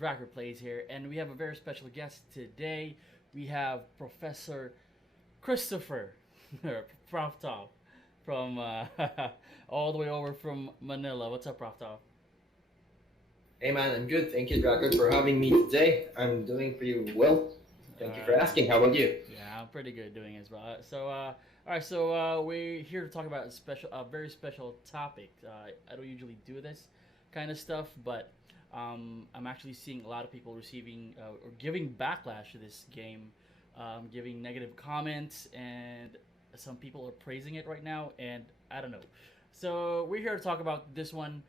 Drakkard Plays here, and we have a very special guest today. We have Professor Christopher, Prof Toff, from all the way over from Manila. What's up, Prof Toff? Hey man, I'm good. Thank you, Drakkard, for having me today. I'm doing pretty well. Thank you for asking. How about you? Yeah, I'm pretty good doing as well. All right. We're here to talk about a very special topic. I don't usually do this kind of stuff, but I'm actually seeing a lot of people receiving or giving backlash to this game, giving negative comments, and some people are praising it right now. And I don't know. So we're here to talk about this one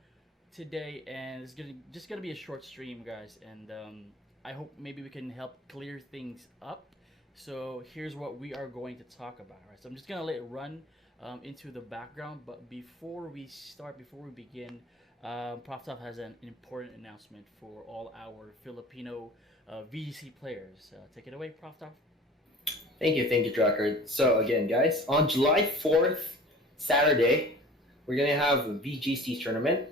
today, and it's just gonna be a short stream, guys. And I hope maybe we can help clear things up. So here's what we are going to talk about. Right. So I'm just gonna let it run into the background. But before we begin, Prof Top has an important announcement for all our Filipino VGC players. Take it away, Prof Top. Thank you, Drakkard. So again, guys, on July 4th, Saturday, we're gonna have a VGC tournament.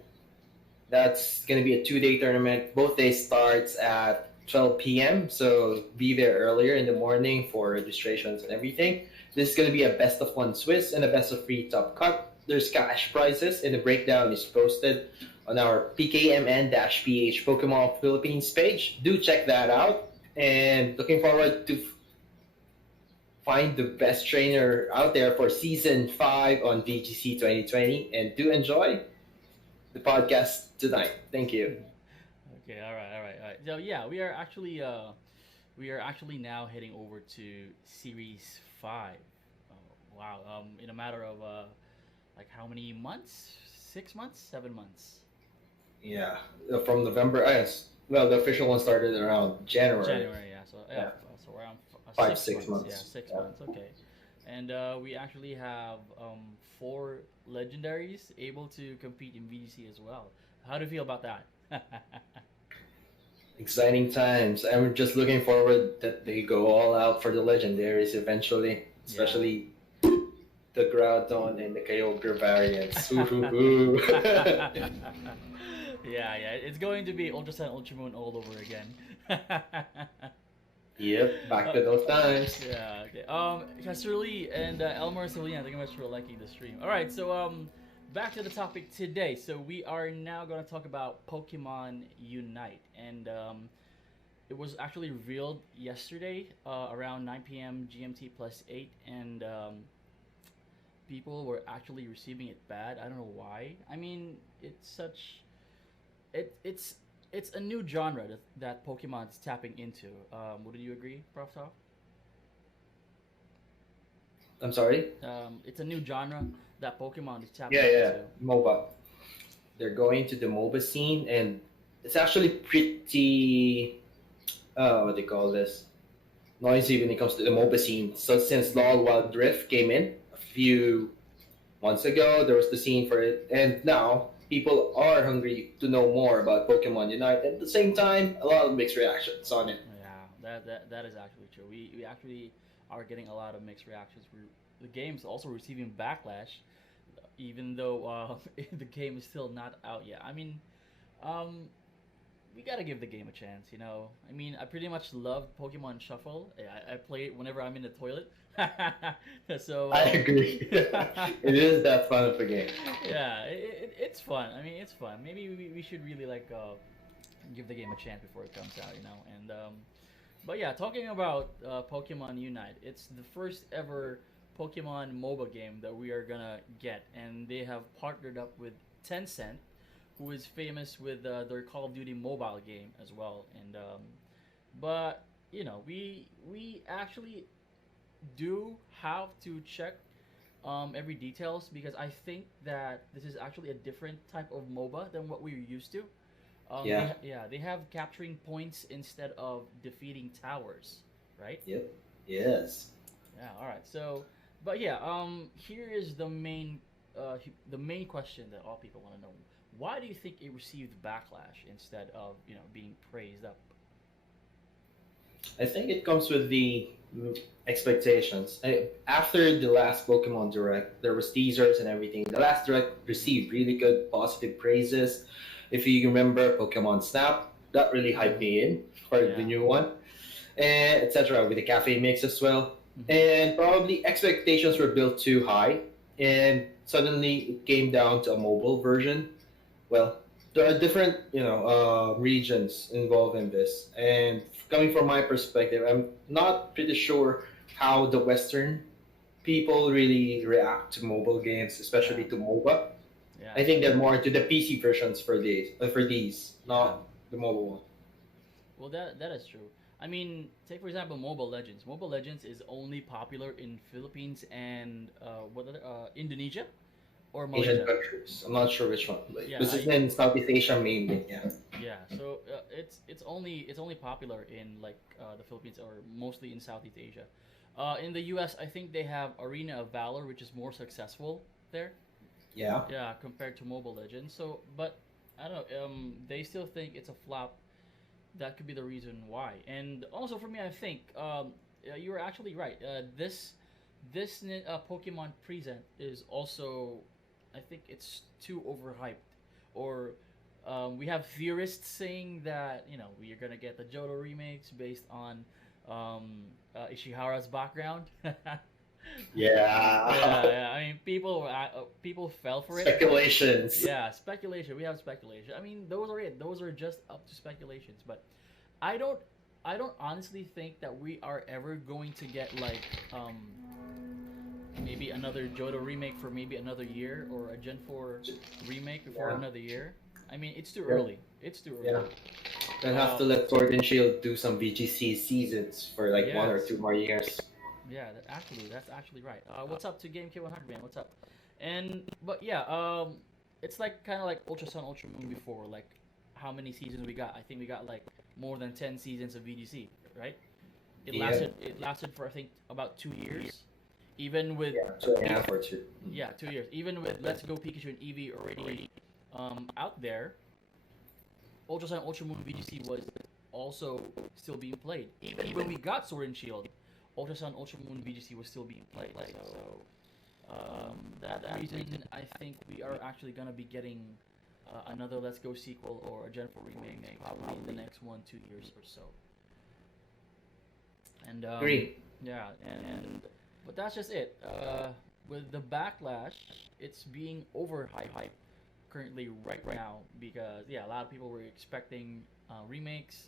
That's gonna be a 2-day tournament. Both days starts at 12 p.m. So be there earlier in the morning for registrations and everything. This is gonna be a best of one Swiss and a best of three top cut. There's cash prizes, and the breakdown is posted on our PKMN-PH Pokemon Philippines page. Do check that out. And looking forward to find the best trainer out there for season 5 on VGC 2020. And do enjoy the podcast tonight. Thank you. Okay, all right. So yeah, we are actually now heading over to Series 5. Wow. In a matter of like how many months? 6 months? 7 months? Yeah, from November. Yes. Well, the official one started around January. January, yeah. Yeah. So around 6 months. Yeah, 6 months. Okay. And we actually have 4 legendaries able to compete in VGC as well. How do you feel about that? Exciting times. I'm just looking forward that they go all out for the legendaries eventually, especially the Groudon and the Kyogre variants. Yeah, it's going to be Ultra Sun, Ultra Moon all over again. Yep, back to those times. Yeah, okay. Casterly and Elmore Selena, thank you much for liking the stream. All right, so back to the topic today. So we are now going to talk about Pokemon Unite, and it was actually revealed yesterday around 9 p.m. GMT plus 8, and people were actually receiving it bad. I don't know why. I mean, it's a new genre that Pokemon's tapping into. Would you agree, Prof Top? I'm sorry? It's a new genre that Pokemon is tapping Yeah, into. MOBA. They're going to the MOBA scene, and it's actually pretty, what do you call this? Noisy when it comes to the MOBA scene. So since LoL Wild Rift came in a few months ago, there was the scene for it, and now people are hungry to know more about Pokemon Unite. At the same time, a lot of mixed reactions on it. Yeah, that is actually true. We actually are getting a lot of mixed reactions. The game's also receiving backlash, even though the game is still not out yet. I mean, we gotta give the game a chance, you know. I mean, I pretty much love Pokemon Shuffle. I play it whenever I'm in the toilet. So I agree. It is that fun of a game. yeah, it's fun. I mean, it's fun. Maybe we should really like give the game a chance before it comes out, you know. And but yeah, talking about Pokemon Unite, it's the first ever Pokemon MOBA game that we are gonna get, and they have partnered up with Tencent, who is famous with their Call of Duty mobile game as well. And but you know, we actually do have to check every details, because I think that this is actually a different type of MOBA than what we're used to. Yeah. They have capturing points instead of defeating towers, right? Yep. Yes. Yeah. All right. So, but yeah, here is the main question that all people want to know. Why do you think it received backlash instead of, you know, being praised up? I think it comes with the expectations. After the last Pokemon Direct, there was teasers and everything. The last Direct received really good positive praises. If you remember Pokemon Snap, that really hyped me in for the Yeah. new one, and etc. With the cafe mix as well, Mhm. and probably expectations were built too high, and suddenly it came down to a mobile version. Well, there are different regions involved in this, and coming from my perspective, I'm not pretty sure how the Western people really react to mobile games, Yeah. especially to MOBA. Yeah. I think they're more to the PC versions for these, Yeah. not the mobile one. Well, that is true. I mean, take for example, Mobile Legends. Mobile Legends is only popular in Philippines and Indonesia or Asian Malaysia. countries. I'm not sure which one, but Yeah, this is in Southeast Asia mainly. Yeah. yeah. So it's only popular in like the Philippines or mostly in Southeast Asia. In the U.S., I think they have Arena of Valor, which is more successful there. Yeah. Yeah, compared to Mobile Legends. So, but I don't know. They still think it's a flop. That could be the reason why. And also for me, I think you were actually right. This Pokemon present is also, I think it's too overhyped, or we have theorists saying that we are gonna get the Johto remakes based on Ishihara's background. Yeah, Yeah. yeah. I mean, people fell for it. Speculations. Yeah, speculation. We have speculation. I mean, those are it. Those are just up to speculations. But I don't, I don't honestly think that we are ever going to get like maybe another Johto remake for maybe another year, or a Gen 4 remake for Yeah. another year. I mean, it's too Yeah. early. It's too Yeah. early. Then have to let Sword and Shield do some VGC seasons for like one or Yes. two more years. Yeah, that's actually right. What's up to Game K100, man? What's up? And but yeah, it's like kind of like Ultra Sun, Ultra Moon before. Like, how many seasons we got? I think we got like more than 10 seasons of VGC, right? It Yeah. lasted. It lasted for I think about 2 years. Even with Yeah, 2.5 or two. yeah, 2 years. Even with Let's Go Pikachu and Eevee already out there, Ultra Sun, Ultra Moon VGC was also still being played. Even when we got Sword and Shield, Ultra Sun, Ultra Moon VGC was still being played. So that reason, I think we are actually gonna be getting another Let's Go sequel or a Gen 4 remake probably in the next 1-2 years or so. And Agree. yeah, and but that's just it. With the backlash, it's being overhyped currently right now because yeah, a lot of people were expecting remakes,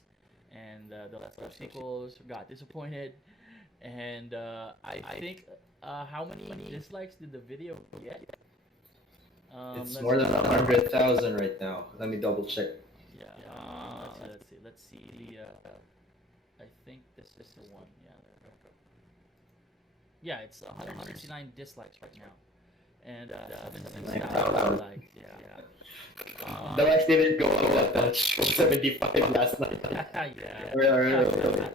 and the Let's Go sequels got disappointed. And I think how many dislikes did the video get? It's Let's more than see. 100,000 right now. Let me double check. Yeah. Let's see. I think this is the one. Yeah. Yeah, it's 169 dislikes right now, and 76,000 likes. Yeah. The likes didn't go up that much. 75 last night. Yeah. Right.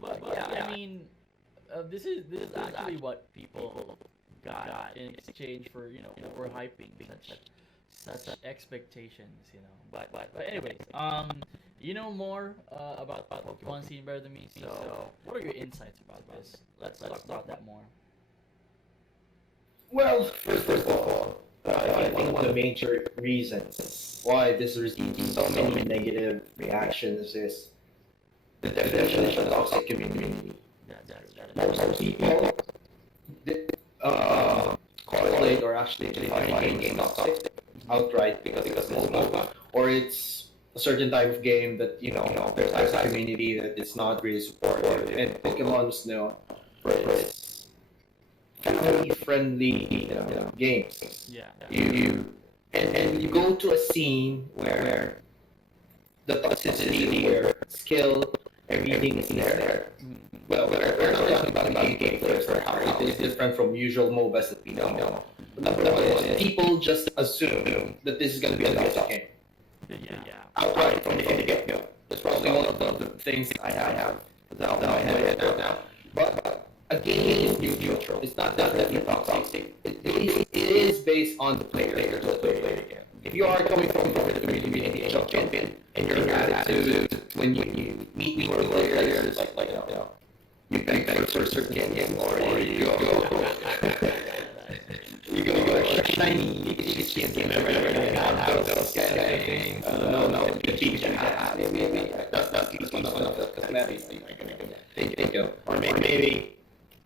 But yeah, I mean, this is actually what people got in exchange for overhyping such expectations. But anyways, you know more about Pokemon scene better than me. So what are your insights about this? Let's talk about that more. Well, first of all, I think one of the major reasons why this received so many negative reactions is the definition of toxic community. That is Most people correlate or actually define a game toxic outright because it's MOBA, or it's a certain type of game that there's a community that it's not really supportive, and Pokemon is known for its family-friendly games. yeah. And you go to a scene where the toxicity, where skill, everything is there. Well, we're not talking about gameplay or how it is different from usual MOBAs that we know. But the point is, people just assume that this is going to be a toxic game. Yeah. Outright from the get-go. That's probably one of the things I have down my head right now. But a game is neutral. It's not definitely toxic. It is based on the players that play the game. If you are coming from the community and champion, and your attitude when you meet new players, like you beg for a certain game, or you go. You go shiny skins, remember, have those kind of things. No, the feature has maybe that's one of the cosmetics that you're gonna think of, or maybe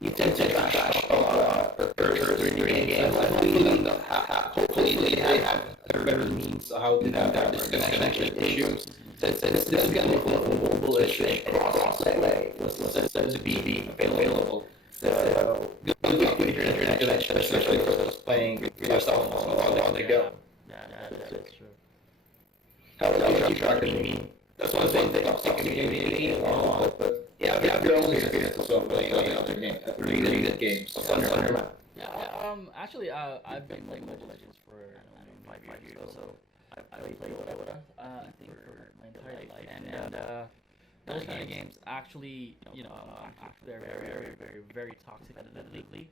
you tend to trash a lot of purchasers in your game. Hopefully they have a better means of how to do that. This connection issues. Since this is going to be a mobile issue cross-play, was said to be available. So good luck with your internet connection, especially for those playing with yourself on the go. Yeah, that's true. How about you, Drakkard? I mean, that's one thing they don't talk community and all, but yeah, we have your own experience as well playing other games, really good games. So on your map. Yeah, actually, I've been playing Mobile Legends for 5 years or so. I played Dota, I think for my entire life, and those kind of games actually, they're very toxic competitively,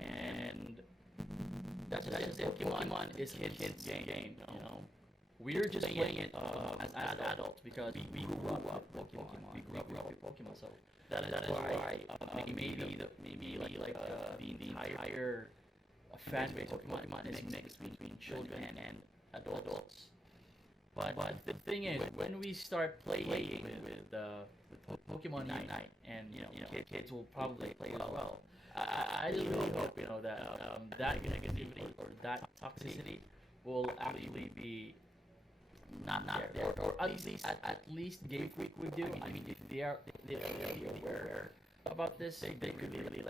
and that's just it. Pokemon is a kid's game, We're just playing it as adults because we grew up with Pokemon, so that is why maybe the entire fan base of Pokemon is mixed between children and adults. But the thing is, when we start playing with Pokemon Unite, and kids will probably play as well. I really hope that that negativity or that toxicity will actually be not there, or at least Game Freak would do. I mean, if they are aware about this, they could really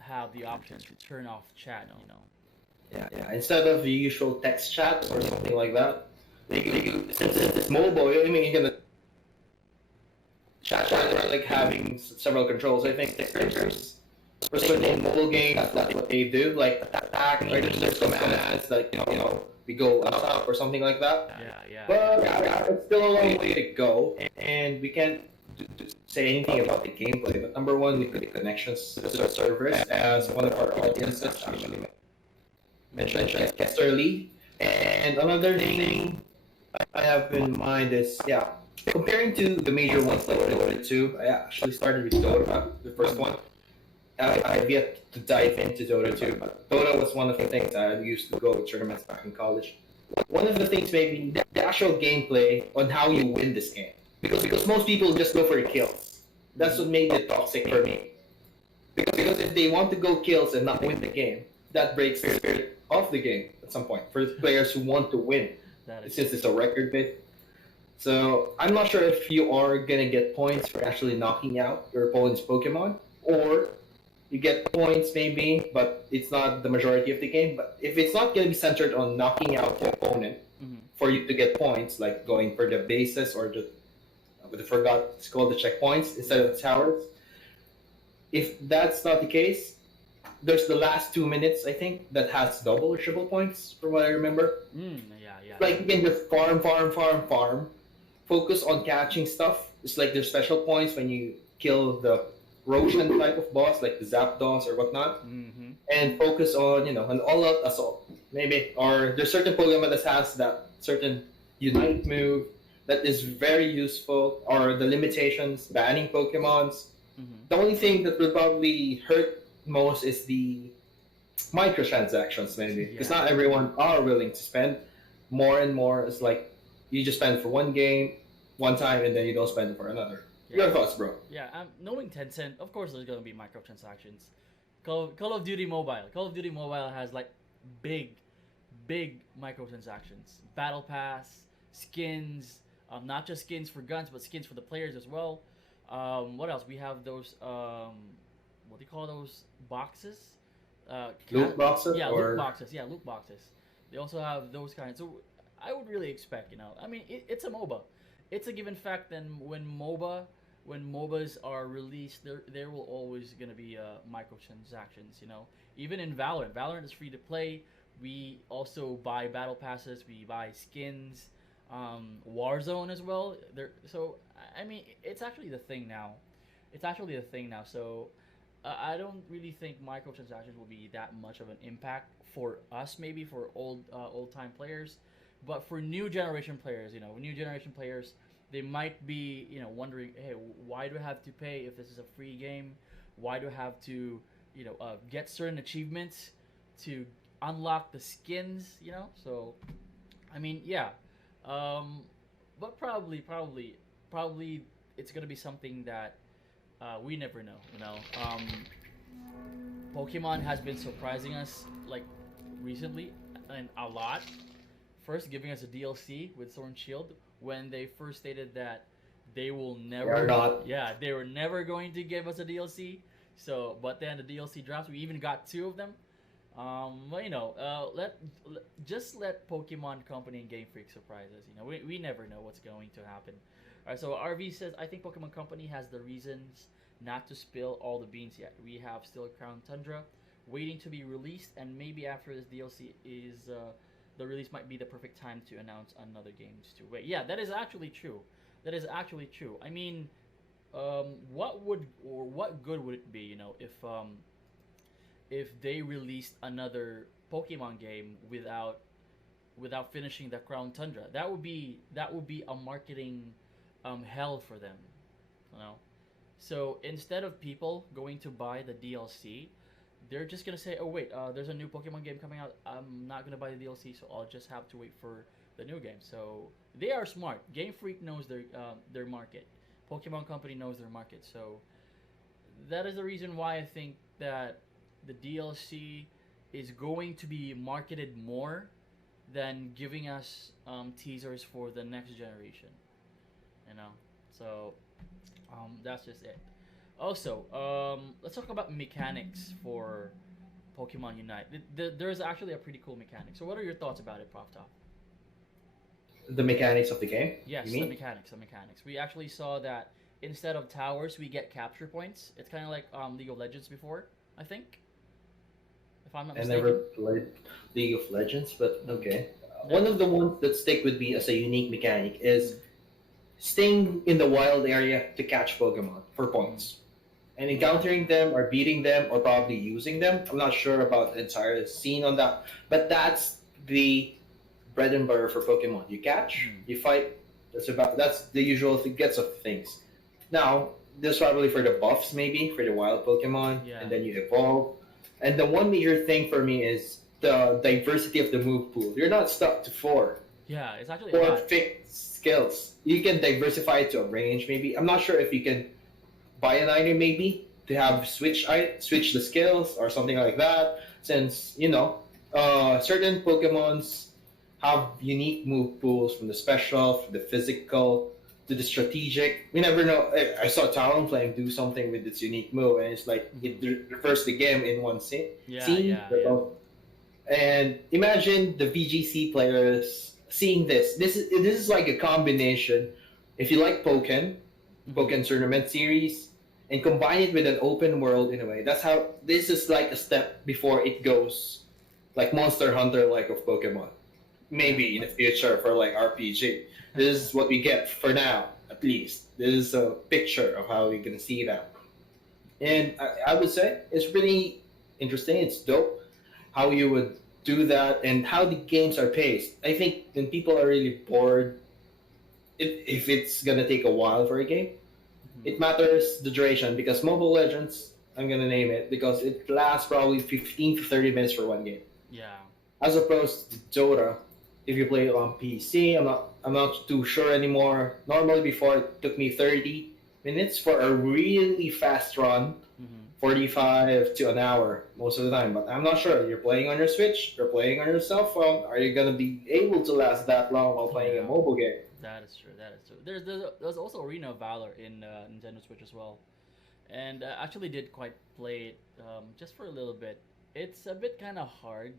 have the option to turn off chat. Yeah. Instead of the usual text chat or something like that, since it's mobile, I mean, you're gonna chat like having several controls. I think there's for certain mobile games, that's what they do, like attack, or there's commands like we go on top or something like that. Yeah. But it's still a long way to go, and we can't say anything about the gameplay. But number one, we could get connections to the servers, as one of our audiences actually mentioned yesterday. And another thing I have in mind is, comparing to the major ones like Dota 2, I actually started with Dota, the first one. I've yet to dive into Dota 2, but Dota was one of the things I used to go to tournaments back in college. One of the things maybe the actual gameplay on how you win this game. Because most people just go for the kills. That's what made it toxic for me. Because if they want to go kills and not win the game, that breaks the spirit of the game at some point for players who want to win. Since it's a record bit. So I'm not sure if you are gonna get points for actually knocking out your opponent's Pokemon, or you get points maybe, but it's not the majority of the game. But if it's not gonna be centered on knocking out the opponent for you to get points, like going for the bases or I forgot it's called the checkpoints instead of the towers. If that's not the case, there's the last 2 minutes, I think, that has double or triple points, from what I remember. Yeah. Like, you can just farm, focus on catching stuff. It's like there's special points when you kill the Roshan type of boss, like the Zapdos or whatnot, and focus on, an all-out assault, maybe. Or there's certain Pokemon that has that certain Unite move that is very useful, or the limitations, banning Pokemons. The only thing that will probably hurt most is the microtransactions, maybe, because not everyone are willing to spend more and more. It's like you just spend for one game one time and then you don't spend it for another. Your thoughts, bro? Yeah, knowing Tencent, of course there's gonna be microtransactions. Call of Duty Mobile has like big microtransactions, battle pass, skins, not just skins for guns but skins for the players as well. What else? We have those what do you call those boxes? Loot boxes? Loot boxes. Yeah, loot boxes. They also have those kinds. So I would really expect, I mean, it's a MOBA. It's a given fact that when MOBAs are released, there will always gonna be microtransactions. Even in Valorant is free to play. We also buy battle passes. We buy skins. Warzone as well. So I mean, it's actually the thing now. So I don't really think microtransactions will be that much of an impact for us, maybe for old time players, but for new generation players, they might be wondering, hey, why do I have to pay if this is a free game? Why do I have to get certain achievements? to unlock the skins, you know. So I mean, yeah, um, but probably it's gonna be something that we never know. You know, Pokemon has been surprising us like recently and a lot. First, giving us a DLC with Sword and Shield when they first stated that they will They are never, not. yeah, they were never going to give us a DLC. So, but then the DLC drops. We even got two of them. Well, you know, just let Pokemon Company and Game Freak surprise us. You know, we never know what's going to happen. All right, so RV says, I think Pokemon Company has the reasons not to spill all the beans yet. We have still Crown Tundra waiting to be released, and maybe after this DLC is the release might be the perfect time to announce another games to wait. Yeah, that is actually true. That is actually true. I mean, what would or what good would it be, you know, if they released another Pokemon game without finishing the Crown Tundra? That would be a marketing hell for them, you know. So instead of people going to buy the DLC, they're just gonna say, "Oh wait, there's a new Pokemon game coming out. I'm not gonna buy the DLC, so I'll just have to wait for the new game." So they are smart. Game Freak knows their market. Pokemon Company knows their market. So that is the reason why I think that the DLC is going to be marketed more than giving us teasers for the next generation. You know, so that's just it. Also, let's talk about mechanics for Pokemon Unite. There's actually a pretty cool mechanic. So, what are your thoughts about it, Prof Toff? The mechanics of the game, Yes, you the mean? mechanics, the mechanics. We actually saw that instead of towers, we get capture points. It's kind of like League of Legends before, I think, if I'm not I never mistaken. played League of Legends, but Mm. okay. Yeah. One of the ones that stick with me as a unique mechanic is Mm. staying in the wild area to catch Pokemon for Mm. points. And Yeah. encountering them or beating them or probably using them. I'm not sure about the entire scene on that, but that's the bread and butter for Pokemon. You catch, Mm. you fight. That's the usual gets of things. Now, this probably for the buffs, maybe for the wild Pokemon, Yeah. and then you evolve. And the one major thing for me is the diversity of the move pool. You're not stuck to Yeah. It's actually a four lot. fixed skills. You can diversify it to a range, maybe. I'm not sure if you can buy an item maybe to have switch the skills or something like that. Since certain Pokemon's have unique move pools from the special, from the physical to the strategic. We never know. I saw Talonflame do something with its unique move, and it's like it Hmm. refers the game in one Yeah. scene. Yeah. Yeah. And imagine the VGC players seeing this. This is like a combination. If you like Hmm. Pokken Tournament series, and combine it with an open world in a way. That's how this is like a step before it goes like Monster Hunter like of Pokemon. Yeah. Maybe in the future for like RPG. This is what we get for now, at least. This is a picture of how we're gonna see that. And I would say it's pretty interesting. It's dope how you would do that and how the games are paced. I think when people are really bored, if it's gonna take a while for a game, Hmm. it matters the duration because Mobile Legends, I'm gonna name it because it lasts probably 15 to 30 minutes for one game. Yeah. As opposed to Dota, if you play it on PC, I'm not too sure anymore. Normally before it took me 30 minutes for a really fast run, Hmm. 45 to an hour most of the time. But I'm not sure. You're playing on your Switch, you're playing on your cell phone. Are you gonna be able to last that long while playing a Yeah. mobile game? That is true. That is true. There's also Arena of Valor in Nintendo Switch as well, and actually did quite play it just for a little bit. It's a bit kind of hard,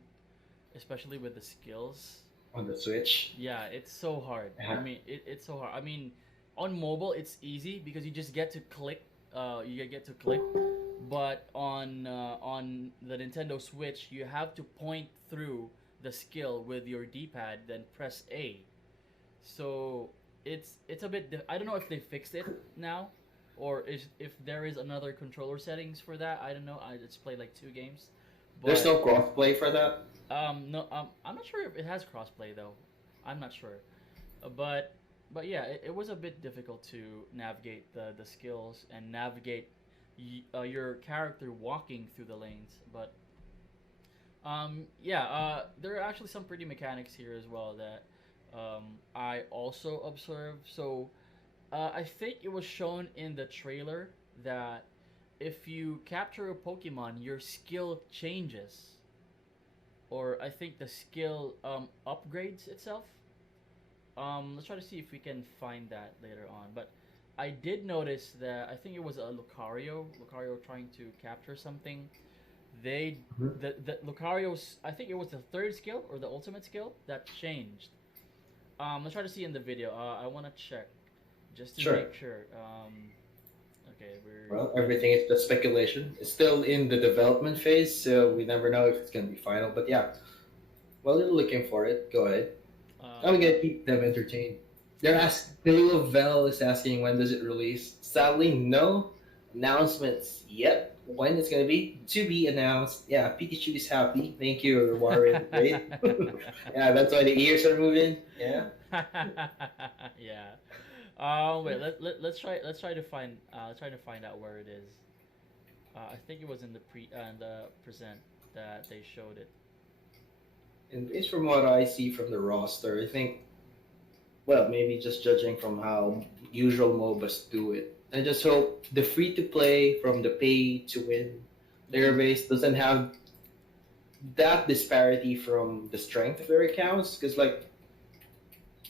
especially with the skills. On the Switch? Yeah, it's so hard. I Uh-huh. mean, it's so hard. I mean, on mobile it's easy because you just get to click. You get to click, but on the Nintendo Switch, you have to point through the skill with your D-pad, then press A. So it's a bit. I don't know if they fixed it now, or if there is another controller settings for that. I don't know. I just played like two games, There's but no crossplay for that. no, I'm not sure if it has crossplay though. I'm not sure, but yeah, it was a bit difficult to navigate the skills and navigate your character walking through the lanes. But Yeah, there are actually some pretty mechanics here as well that I also observed. So I think it was shown in the trailer that if you capture a Pokemon, your skill changes, or I think the skill upgrades itself. Let's try to see if we can find that later on. But I did notice that I think it was a Lucario trying to capture something. They Mhm. the Lucario's, I think it was the third skill or the ultimate skill that changed. Let's try to see in the video. I want to check just to Sure. make sure. Okay, we're Well, getting. everything is just speculation. It's still in the development phase, so we never know if it's going to be final. But yeah, while you're looking for it, go ahead. I'm Yeah. gonna keep them entertained. They're asking. Halo Vel is asking when does it release. Sadly, no announcements yet. When it's gonna be to be announced. Yeah, Pikachu is happy. Thank you, Warren. Great. Yeah, that's why the ears are moving. Yeah. Yeah. Wait. Let's try to find. Try to find out where it is. I think it was in the present that they showed it. And based from what I see from the roster, I think, well, maybe just judging from how usual MOBAs do it. I just hope the free to play from the pay to win player Mm-hmm. base doesn't have that disparity from the strength of their accounts. Because, like,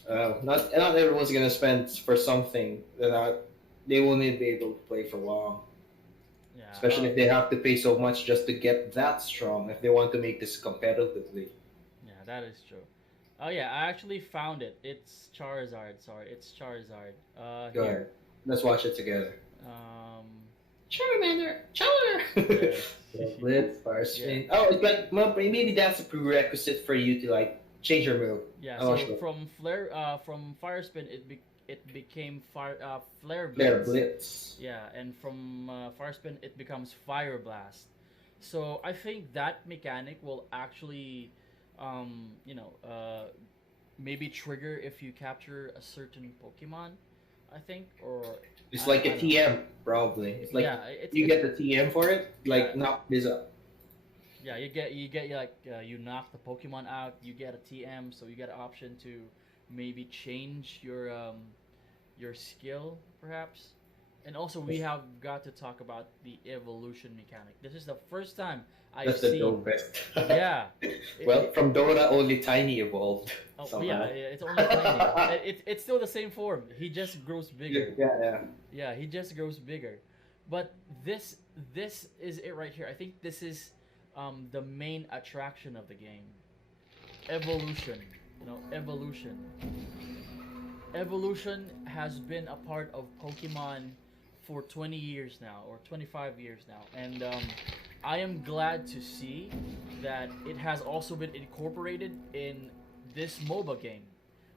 not everyone's gonna spend for something that they won't be able to play for long. Yeah. Especially if they have to pay so much just to get that strong. If they want to make this competitively, Yeah, that is true. Oh yeah, I actually found it. It's Charizard. Sorry, it's Charizard. go Here. ahead. Let's watch it together. Um, Charmander, Charmander. yes. Blitz, fire Yeah. spin. Oh, it's like well, maybe that's a prerequisite for you to like change your move. Yeah. I'm not So sure. from Fire Spin, it became Flare Flare Blitz. Blitz. Yeah, and from Fire Spin, it becomes Fire Blast. So I think that mechanic will actually, you know, maybe trigger if you capture a certain Pokemon. I think, or It's like I a don't know. TM probably. It's like Yeah, you get the TM for it. yeah, Like knock this up. yeah. You get like you knock the Pokemon out. You get a TM, so you get an option to maybe change your skill perhaps. And also we have got to talk about the evolution mechanic. This is the first time I've That's the seen. dopest. Yeah. Well, It, from Dota, only Tiny evolved oh yeah, somehow. it's only tiny. It's still the same form. He just grows Yeah, bigger. yeah. Yeah, he just grows bigger. But this is it right here. I think this is the main attraction of the game. Evolution. You know, evolution. Evolution has been a part of Pokemon for 20 years now, or 25 years now, and I am glad to see that it has also been incorporated in this MOBA game.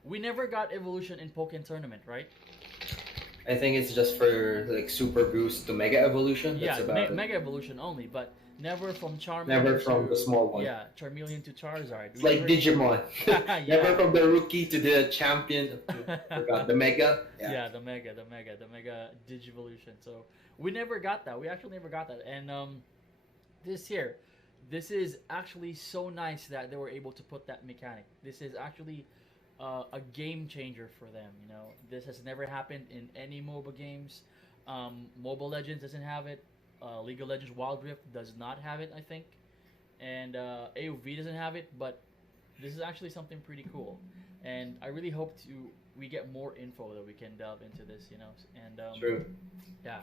We never got evolution in Pokemon Tournament, right? I think it's just for like super boost to Mega Evolution. That's Yeah, about it. Mega Evolution only, but never from Never Charmander from the to small one. yeah Charmeleon to Charizard. It's We like never. Digimon. Never Yeah. from the rookie to the champion. Forgot the Mega. Yeah. Yeah, the mega Digivolution. So we never got that. We actually never got that. And this here, this is actually so nice that they were able to put that mechanic. This is actually a game changer for them. You know, this has never happened in any MOBA games. Mobile Legends doesn't have it. League of Legends Wild Rift does not have it, I think, and AOV doesn't have it. But this is actually something pretty cool, and I really hope to we get more info that we can delve into this. You know, and True. yeah,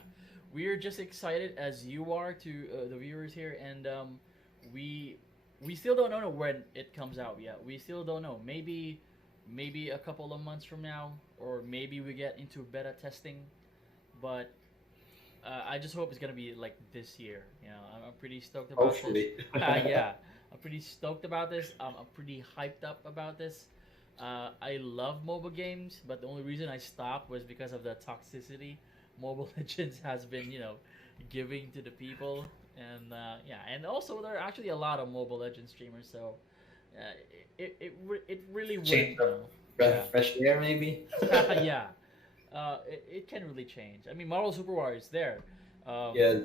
we're just excited as you are to the viewers here, and we still don't know when it comes out yet. We still don't know. Maybe a couple of months from now, or maybe we get into beta testing, but I just hope it's gonna be like this year. You know, I'm pretty stoked about this. Hopefully. Yeah, I'm pretty stoked about this. I'm pretty hyped up about this. I love mobile games, but the only reason I stopped was because of the toxicity Mobile Legends has been, you know, giving to the people. And yeah, and also there are actually a lot of Mobile Legends streamers, so uh, it really would, you Change know, up. yeah. Fresh air, maybe. Yeah, it can really change. I mean, Marvel Super War is there. Yes.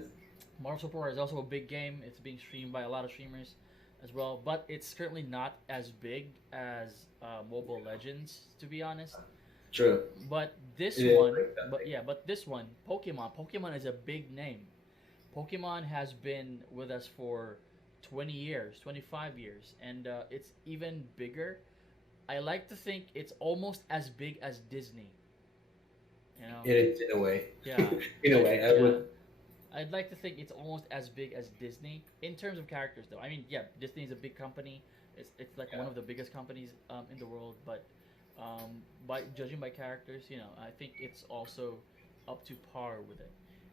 Marvel Super War is also a big game. It's being streamed by a lot of streamers. as well, but it's currently not as big as Mobile Legends, to be honest. True. But It this is one, like that. but yeah, but this one, Pokemon. Pokemon is a big name. Pokemon has been with us for 20 years, 25 years, and it's even bigger. I like to think it's almost as big as Disney. You know? It is in a way. Yeah. In a I way, I yeah. would. I'd like to think it's almost as big as Disney in terms of characters, though. I mean, yeah, Disney is a big company. It's like Yeah. one of the biggest companies in the world. But by judging by characters, I think it's also up to par with it.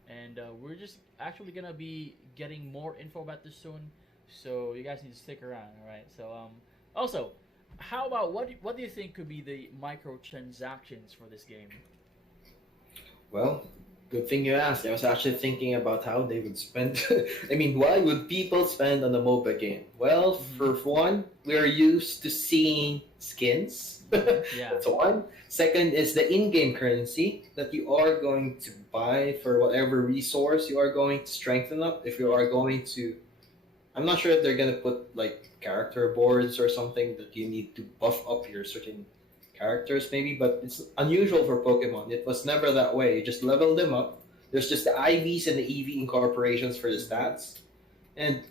And we're just actually gonna be getting more info about this soon, so you guys need to stick around. All right. So also, how about what do you think could be the microtransactions for this game? Well, good thing you asked. I was actually thinking about how they would spend. I mean, why would people spend on a MOBA game? Well, Mm-hmm. for one, we are used to seeing skins. Mm-hmm. Yeah. That's one. Second is the in-game currency that you are going to buy for whatever resource you are going to strengthen up. If you are going to, I'm not sure if they're gonna put like character boards or something that you need to buff up your certain characters maybe, but it's unusual for Pokemon. It was never that way. You just level them up. There's just the IVs and the EV incorporations for the stats. And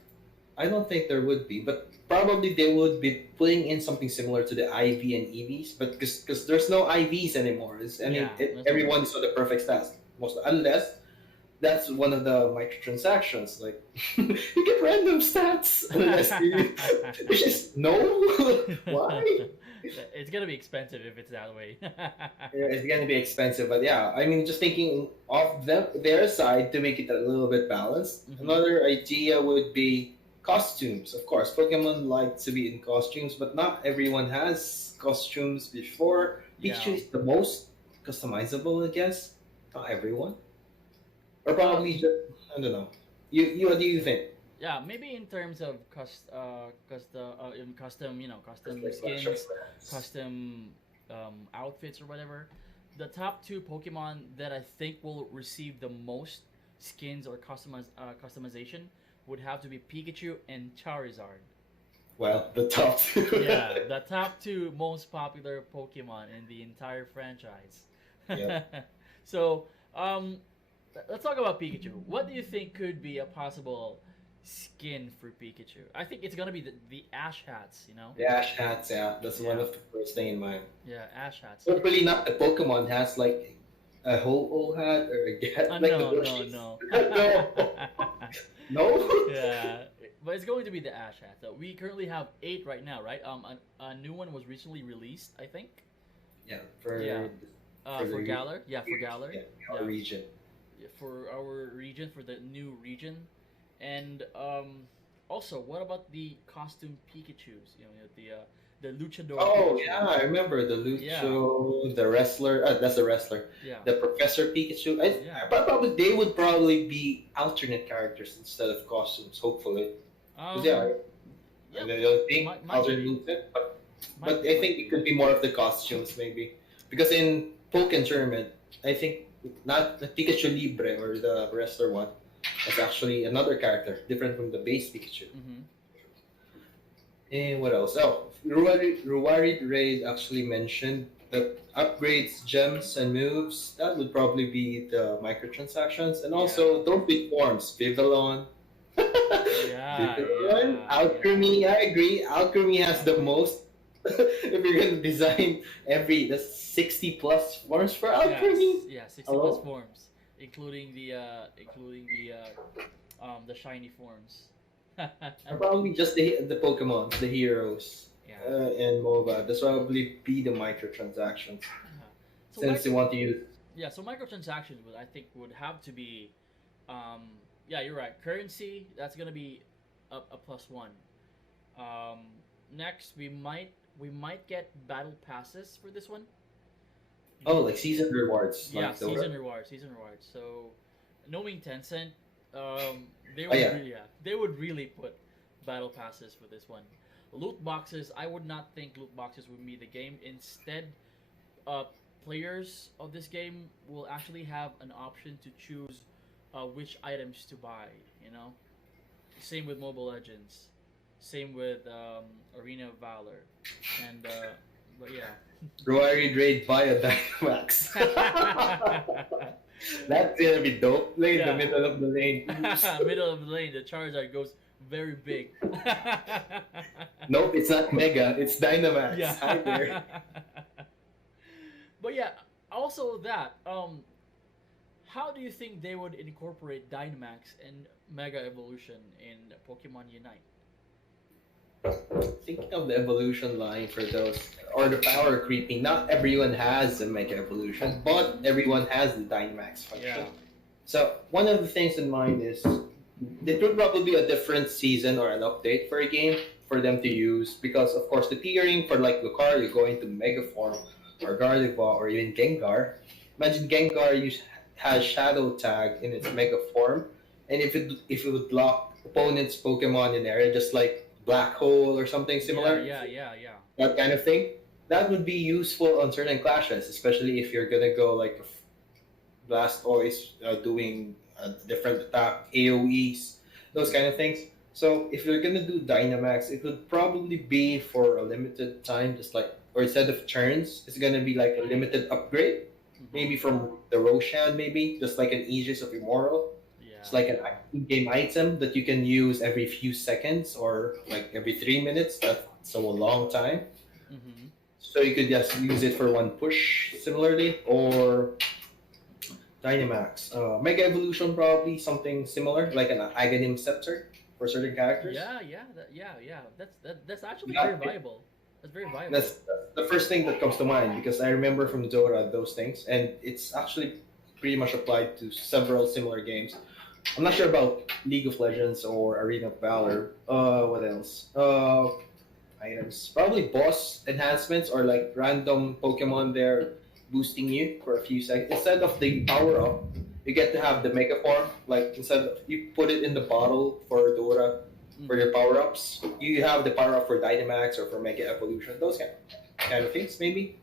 I don't think there would be, but probably they would be putting in something similar to the IV and EVs, but because there's no IVs anymore. I mean, Yeah. That's right. everyone's on the perfect stats, most unless that's one of the microtransactions. Like you get random stats unless you, it's just no. Why? It's gonna be expensive if it's that way. Yeah, it's gonna be expensive, but yeah, I mean, just thinking of their side to make it a little bit balanced. Mhm. Another idea would be costumes. Of course, Pokemon like to be in costumes, but not everyone has costumes before. Yeah. Pikachu is the most customizable, I guess. Not everyone, or Well, probably just I don't know. You what do you think? yeah, maybe in terms of custom, Just custom like Clash of skins, Clans. custom outfits or whatever. The top two Pokemon that I think will receive the most skins or customization would have to be Pikachu and Charizard. Well, the top two. Yeah, the top two most popular Pokemon in the entire franchise. Yep. So, let's talk about Pikachu. What do you think could be a possible skin for Pikachu? I think it's gonna be the Ash hats. The Ash hats, yeah, that's one Yeah, of the first thing in mind. yeah, Ash hats. Hopefully not the Pokemon has like a ho-oh hat or a hat like the No, no, bushies. no. No, no. Yeah, but it's going to be the Ash hat. So we currently have eight right now, right? A new one was recently released, I think. Yeah, for Yeah. for For the Galar. Yeah, for Galar. yeah, our Yeah, region. yeah, for our region, for the new region, and also, what about the costume Pikachu's? The luchador Oh Pikachu. yeah, I remember the Yeah, Lucho, the wrestler. That's the wrestler. yeah, The Professor Pikachu. yeah. Probably they would probably be alternate characters instead of costumes. Hopefully, 'cause yeah, Um, I yep. don't think Might alternate be, movement, but might be, I might think it be. could be more of the costumes maybe because in Pokken Tournament, I think not the Pikachu Libre or the wrestler one. That's actually another character different from the base Pikachu. Mm-hmm. And what else? Oh, Ruwarid Raid actually mentioned that upgrades, gems, and moves. That would probably be the microtransactions. And Yeah, also, don't be forms. Vivillon. yeah, Vivillon. yeah, yeah. Alchemy, I agree. Alchemy has the most. If you're going to design that's 60 plus forms for Yes, Alchemy. yeah, 60 plus Hello? forms, including the shiny forms. Or probably just the Pokemon, the heroes, Yeah. and MOBA. That's probably be the microtransactions. Uh-huh. So Since you want to use. so microtransactions I think would have to be, yeah, you're right. Currency, that's gonna be a plus one. Um, Next we might get battle passes for this one. Oh, like season rewards, Yeah, like the. season rewards. So, knowing Tencent, they Oh would yeah, really, yeah, they would really put battle passes for this one. Loot boxes, I would not think loot boxes would be the game. Instead, uh, players of this game will actually have an option to choose which items to buy. Same with Mobile Legends. Same with Arena of Valor, and but yeah. Roary Raid via Dynamax. That's gonna be dope. Play in the Yeah. middle of the lane. Oops. Middle of the lane, the Charizard goes very big. Nope, it's not Mega. It's Dynamax. Yeah. Hi there. But yeah, also that how do you think they would incorporate Dynamax and Mega Evolution in Pokemon Unite? Thinking of the evolution line for those, or the power creeping, not everyone has the Mega Evolution, but everyone has the Dynamax function. Yeah. So one of the things in mind is it would probably be a different season or an update for a game for them to use because of course the tiering for like Lucario, you go into Mega Form or Gardevoir or even Gengar. Imagine Gengar has Shadow Tag in its Mega Form, and if it would block opponents' Pokemon in area just like Black Hole or something similar, Yeah. that kind of thing, that would be useful on certain clashes, especially if you're gonna go like Blastoise doing a different attack, AoEs, those kind of things. So if you're gonna do Dynamax, it would probably be for a limited time, just like, or instead of turns, it's gonna be like a limited upgrade, maybe from the Roshan, maybe just like an Aegis of Immoral. Yeah. It's like an in-game item that you can use every few seconds or like every 3 minutes. That's so a long time. Mm-hmm. So you could just use it for one push, similarly, or Dynamax. Mega Evolution probably something similar, like an Aghanim Scepter for certain characters. Yeah. That's actually Yeah. very viable. That's very viable. That's the first thing that comes to mind because I remember from Dora those things, and it's actually pretty much applied to several similar games. I'm not sure about League of Legends or Arena of Valor. What else? Items. Probably boss enhancements or like random Pokemon there boosting you for a few seconds. Instead of the power up, you get to have the Mega Form. Like instead of you put it in the bottle for Dora for your power ups, you have the power up for Dynamax or for Mega Evolution. Those kind of things maybe.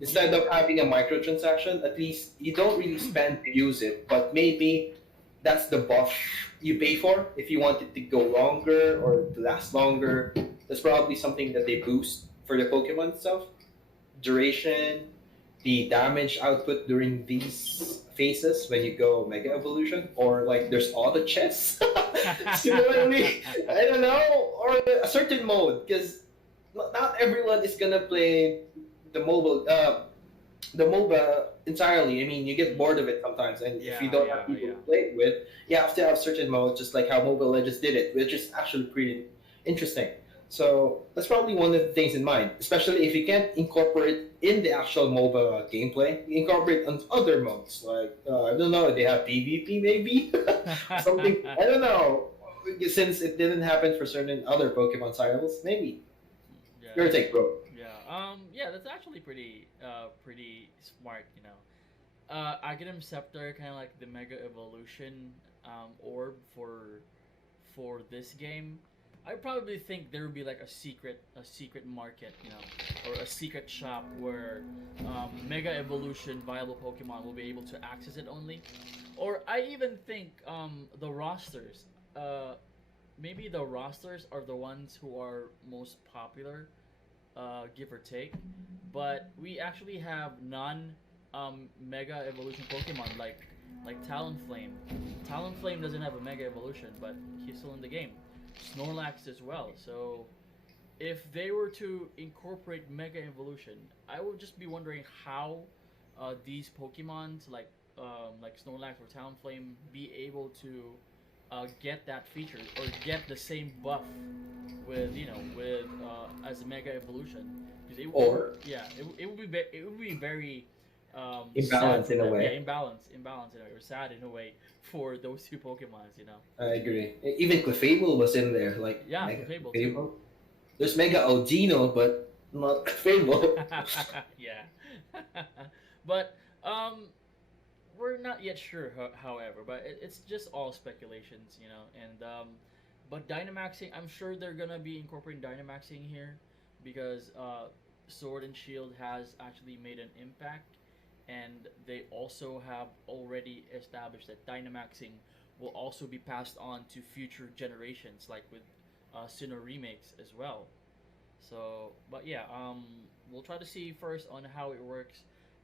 Instead of having a microtransaction, at least you don't really spend to use it, but maybe that's the buff you pay for if you want it to go longer or to last longer. That's probably something that they boost for the Pokemon itself. Duration, the damage output during these phases when you go Mega Evolution, or like there's auto chess. Similarly, I don't know, or a certain mode because not everyone is gonna play the mobile the MOBA entirely. I mean, you get bored of it sometimes, and if you don't have people to play it with, you have to have certain modes, just like how Mobile Legends did it, which is actually pretty interesting. So that's probably one of the things in mind, especially if you can't incorporate in the actual MOBA gameplay, you incorporate on other modes, like I don't know, they have PvP maybe, something. I don't know, since it didn't happen for certain other Pokemon titles, maybe. Yeah. Your take, bro. Yeah, that's actually pretty smart, you know. Aghanim Scepter, kind of like the Mega Evolution orb for this game. I probably think there would be like a secret market, you know, or a secret shop where Mega Evolution viable Pokemon will be able to access it only. Or I even think the rosters, maybe the rosters are the ones who are most popular, give or take. But we actually have non Mega Evolution Pokemon like Talonflame. Talonflame doesn't have a Mega Evolution, but he's still in the game. Snorlax as well. So if they were to incorporate Mega Evolution, I would just be wondering how these Pokemons like Snorlax or Talonflame be able to get that feature or get the same buff with as a Mega Evolution. Because it would be very Imbalance in a way. Yeah, imbalance in a way, or sad in a way for those two Pokemons, you know. I agree. Even Clefable was in there, like Mega Clefable Clefable. too. There's Mega Audino, but not Clefable. Yeah. But we're not yet sure, however, but it's just all speculations, you know. And but Dynamaxing, I'm sure they're gonna be incorporating Dynamaxing here because Sword and Shield has actually made an impact, and they also have already established that Dynamaxing will also be passed on to future generations, like with sooner remakes as well. So, but yeah, we'll try to see first on how it works.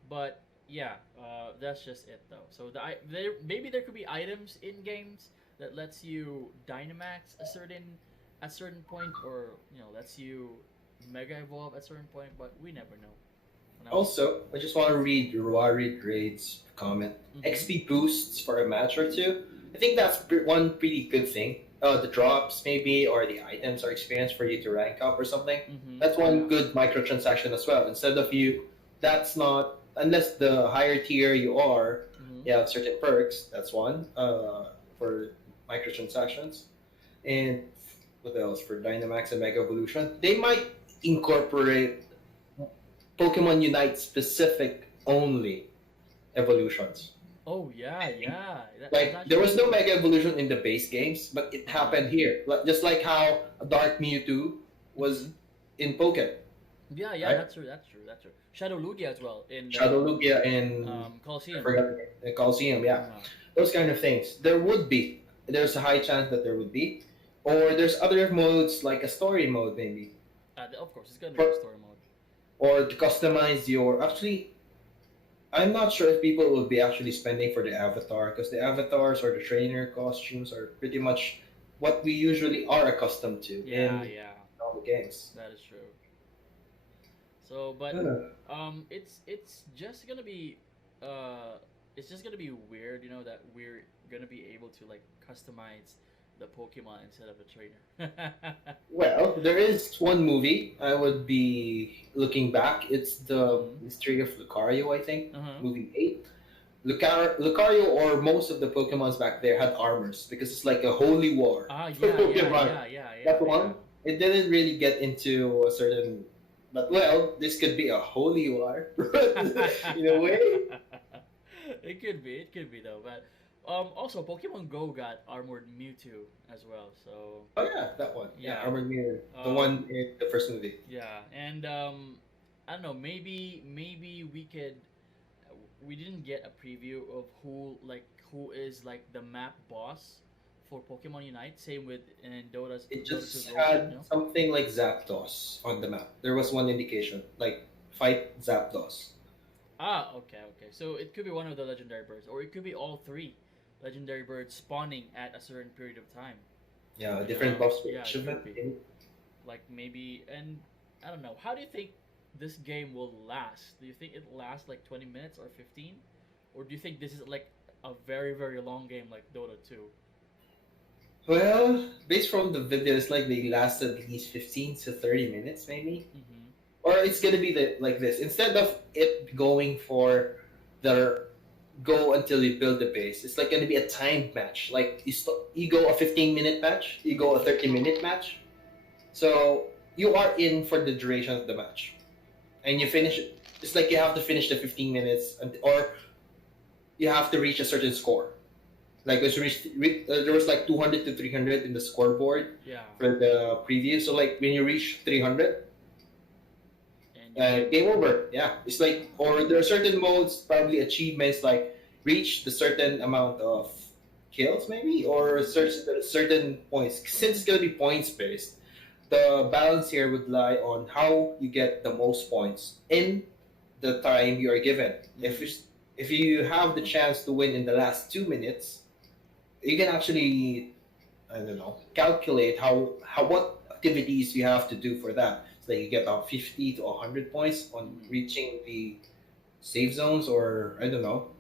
But yeah, that's just it though. So there maybe there could be items in games that lets you Dynamax at certain point, or lets you Mega Evolve at certain point. But we never know. No. Also, I just want to read Ruari Grade's comment. Mm-hmm. XP boosts for a match or two. I think that's one pretty good thing. The drops maybe, or the items or experience for you to rank up or something. Mm-hmm. That's Yeah. one good microtransaction as well. Instead of you, that's not unless the higher tier you are, Mm-hmm. you have certain perks. That's one for microtransactions. And what else for Dynamax and Mega Evolution? They might incorporate Pokemon Unite specific only evolutions. Oh yeah, yeah. That's Like there actually was no Mega Evolution in the base games, but it uh-huh. happened here. Just like how a Dark Mewtwo was Mm-hmm. in Pokken, Yeah, yeah. right? That's true. That's true. That's true. Shadow Lugia as well in Shadow Lugia and I Colosseum. forgot the Coliseum. Yeah, Uh-huh. those kind of things. There would be. There's a high chance that there would be, or there's other modes like a story mode maybe, Of course, it's gonna be for, a story mode. or to customize your. Actually, I'm not sure if people will be actually spending for the avatar because the avatars or the trainer costumes are pretty much what we usually are accustomed to Yeah, in yeah. all the games. That is true. So, but Uh, it's just gonna be it's just gonna be weird, that we're gonna be able to like customize the Pokemon instead of a trainer. well, there is one movie I would be looking back. It's the Mm-hmm. Mystery of Lucario, I think, Uh-huh. movie 8. Lucario or most of the Pokemons back there had armors because it's like a holy war Ah, for yeah, yeah, Pokemon. yeah, yeah, That yeah, yeah. one, it didn't really get into a certain. But well, this could be a holy war in a way. It could be though. But also Pokemon Go got armored Mewtwo as well. So Oh yeah, that one. Yeah, yeah, Armored Mirror, the um, one in the first movie. yeah, and I don't know. Maybe we could. We didn't get a preview of who is like the map boss for Pokemon Unite. Same with in It Dota 2's just Ocean. had No. something like Zapdos on the map. There was one indication, like fight Zapdos. Ah, okay, okay. So it could be one of the legendary birds, or it could be all three legendary birds spawning at a certain period of time. Yeah, different buffs for Yeah, each it of them. could be. Like maybe, and I don't know. How do you think this game will last? Do you think it lasts like 20 minutes or 15, or do you think this is like a very very long game like Dota 2? Well, based from the videos, like they lasted at least 15 to 30 minutes, maybe. Mm-hmm. Or it's gonna be like this. Instead of it going for the go until you build the base, it's like gonna be a timed match. Like you go a 15-minute match, you go a 30-minute match. So you are in for the duration of the match, and you finish it. It's like you have to finish the 15 minutes, or you have to reach a certain score. Like there was like 200 to 300 in the scoreboard Yeah, for the preview. So like when you reach 300, and you get game over. Yeah, it's like, or there are certain modes, probably achievements like reach the certain amount of kills, maybe, or certain points. Since it's gonna be points based, the balance here would lie on how you get the most points in the time you are given. If you have the chance to win in the last 2 minutes, you can actually, I don't know, calculate how what activities you have to do for that. So you get about 50 to 100 points on Mhm. reaching the save zones, or I don't know.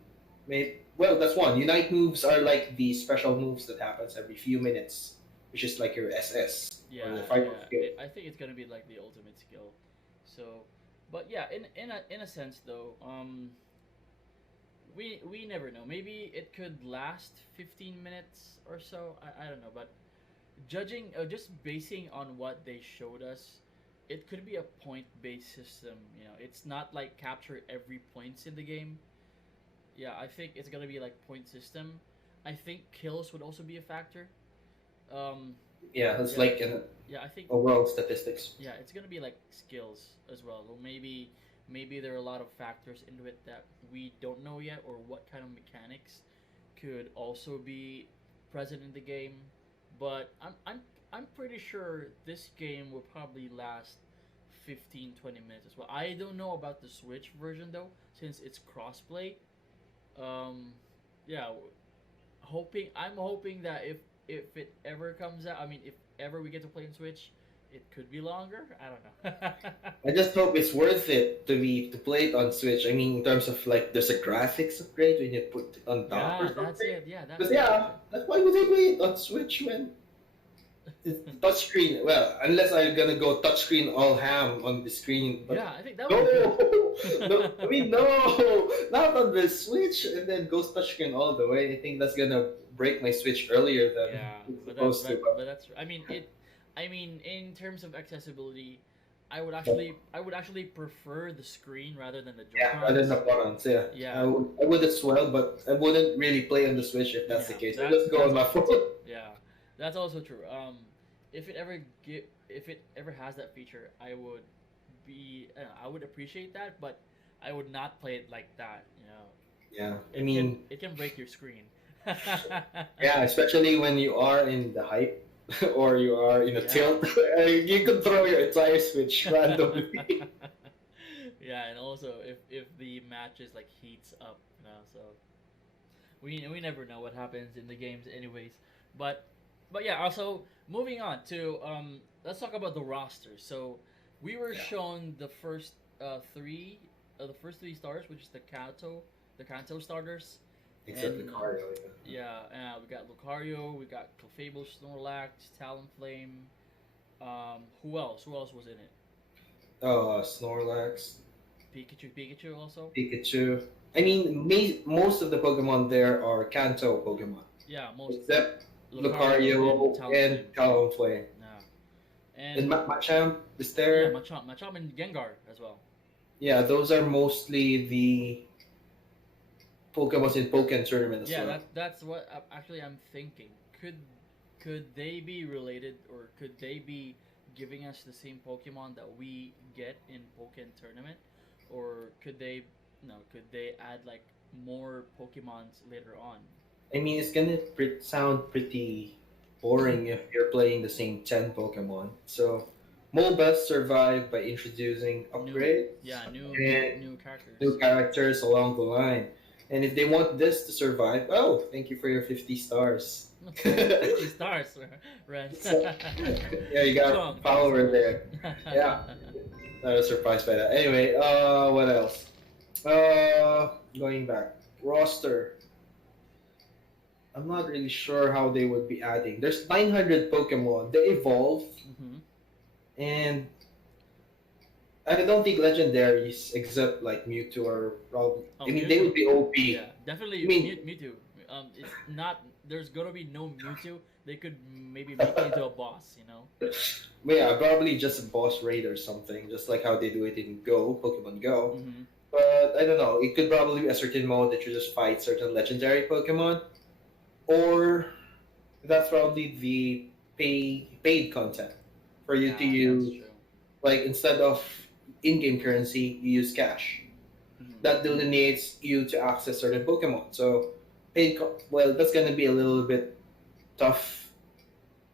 Maybe, well, that's one. Unite moves are like the special moves that happens every few minutes, which is like your SS or the Yeah, final yeah. skill. I think it's gonna be like the ultimate skill. So, but yeah, in a sense though, we never know. Maybe it could last 15 minutes or so. I don't know, but judging just basing on what they showed us, it could be a point based system. It's not like capture every points in the game. Yeah, I think it's gonna be like point system. I think kills would also be a factor. Um, Yeah, it's yeah, like an yeah. I think overall statistics. yeah, it's gonna be like skills as well. Or maybe there are a lot of factors into it that we don't know yet, or what kind of mechanics could also be present in the game. But I'm pretty sure this game will probably last 15-20 minutes as well. I don't know about the Switch version though, since it's crossplay. Um, yeah, I'm hoping that if it ever comes out, I mean, if ever we get to play in Switch, it could be longer. I don't know. I just hope it's worth it to play it on Switch. I mean, in terms of like, there's a graphics upgrade when you put it on dock or Yeah, that's something. it. Yeah, that's But it. yeah, that's why would they play it on Switch when it's touchscreen? Well, unless I'm gonna go touchscreen all ham on the screen. But Yeah, I think that no, would be no, I good. mean no, not on the Switch, and then goes touchscreen all the way. I think that's gonna break my Switch earlier than Yeah, it's but supposed to. but that's. I mean it. I mean, in terms of accessibility, But I would actually prefer the screen rather than the yeah, rather Joy-Cons. than buttons, yeah. Yeah, I would as well, but I wouldn't really play on the Switch if that's the yeah. case. I just go That's on my also phone. true. Yeah, that's also true. If it ever has that feature, I would appreciate that, but I would not play it like that. You know, Yeah, I mean, it can break your screen. yeah, especially when you are in the hype or you are in a Yeah. tilt, you could throw your entire Switch randomly. Yeah, and also if the matches like heats up, you know, so we never know what happens in the games anyways. But yeah, also moving on to let's talk about the roster. So we were Yeah, shown the first three stars, which is the Kanto starters, except the and card. yeah, we got Lucario, we got Clefable, Snorlax, Talonflame. Who else was in it? Snorlax, Pikachu also. Pikachu. I mean, most of the Pokemon there are Kanto Pokemon, Yeah, most except Lucario and Lucario and Talonflame. Talonflame. Yeah, And and Machamp is yeah, there. Machamp and Gengar as well. Yeah, those are mostly the Pokemon in Pokken tournament as Yeah, well. that's what actually I'm thinking. Could they be related, or could they be giving us the same Pokemon that we get in Pokken tournament, or could they add like more Pokemons later on? I mean, it's gonna sound pretty boring if you're playing the same 10 Pokemon. So, MOBAs survive by introducing New, upgrades yeah, and new characters. new characters along the line. And if they want this to survive, oh, thank you for your 50 stars. 50 stars, Ren. So, yeah, you got a follower there. Yeah, I was surprised by that. Anyway, what else? Going back, roster. I'm not really sure how they would be adding. There's 900 Pokemon. They evolve, Hmm. and I don't think legendaries, except like Mewtwo, are probably. Oh, I mean, they would be OP. yeah, definitely I mean, Mewtwo. It's not. There's gonna be no Mewtwo. They could maybe make it into a boss. You know. but yeah, probably just a boss raid or something, just like how they do it in Go, Pokemon Go. Hmm. But I don't know. It could probably be a certain mode that you just fight certain legendary Pokemon, or that's probably the paid content for you to Yeah, that's use. true. Like instead of in-game currency, you use cash. Hmm. That delineates you to access certain Pokemon. So well, that's gonna be a little bit tough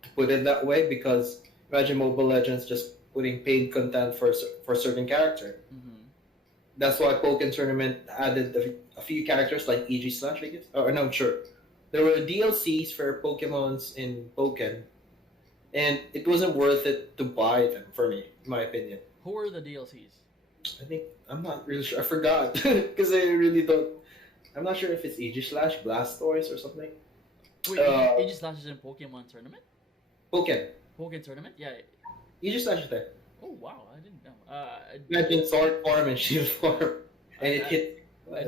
to put it that way because imagine Mobile Legends just putting paid content for a certain character. Hmm. That's why Pokken Tournament added a few characters like EG Slash, I guess. Or no, sure. There were DLCs for Pokemons in Pokken, and it wasn't worth it to buy them for me, in my opinion. Who are the DLCs? I think I'm not really sure. I forgot because I really don't. I'm not sure if it's EG Slash, Blastoise, or something. Wait, Uh, Aegis Slash is in Pokemon tournament? Pokken. Pokken tournament? Yeah. EG Slash is there. Oh wow, I didn't know. Imagine Sword form and Shield form, and it I, hit. I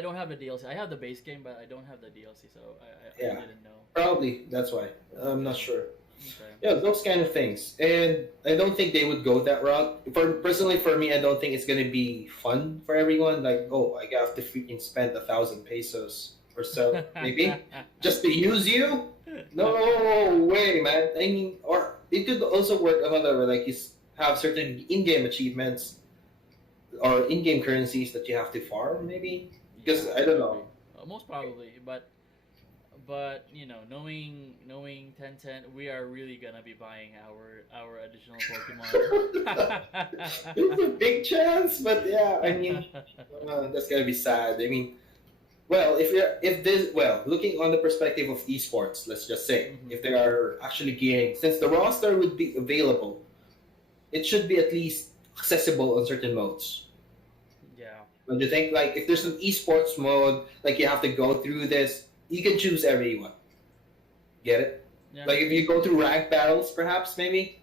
don't have the DLC. I have the base game, but I don't have the DLC, so I Yeah, didn't know. probably that's why. I'm not sure. Okay. Yeah, those kind of things, and I don't think they would go that route. For me, I don't think it's gonna be fun for everyone. Like, oh, I have to freaking spend 1,000 pesos or so, maybe just to use you. No way, man. I mean, or it could also work another way, like you have certain in-game achievements or in-game currencies that you have to farm, maybe. Because Yeah, I don't maybe. know. Most probably, but but you know, knowing Tencent, we are really gonna be buying our additional Pokemon. It's a big chance, but yeah, I mean, that's gonna be sad. I mean, well, if this well, looking on the perspective of esports, let's just say Hmm. if there are actually games, since the roster would be available, it should be at least accessible on certain modes. Yeah, Don't you think? Like if there's an esports mode, like you have to go through this, you can choose everyone. Get it? yeah, Like if you go through rank battles, perhaps maybe,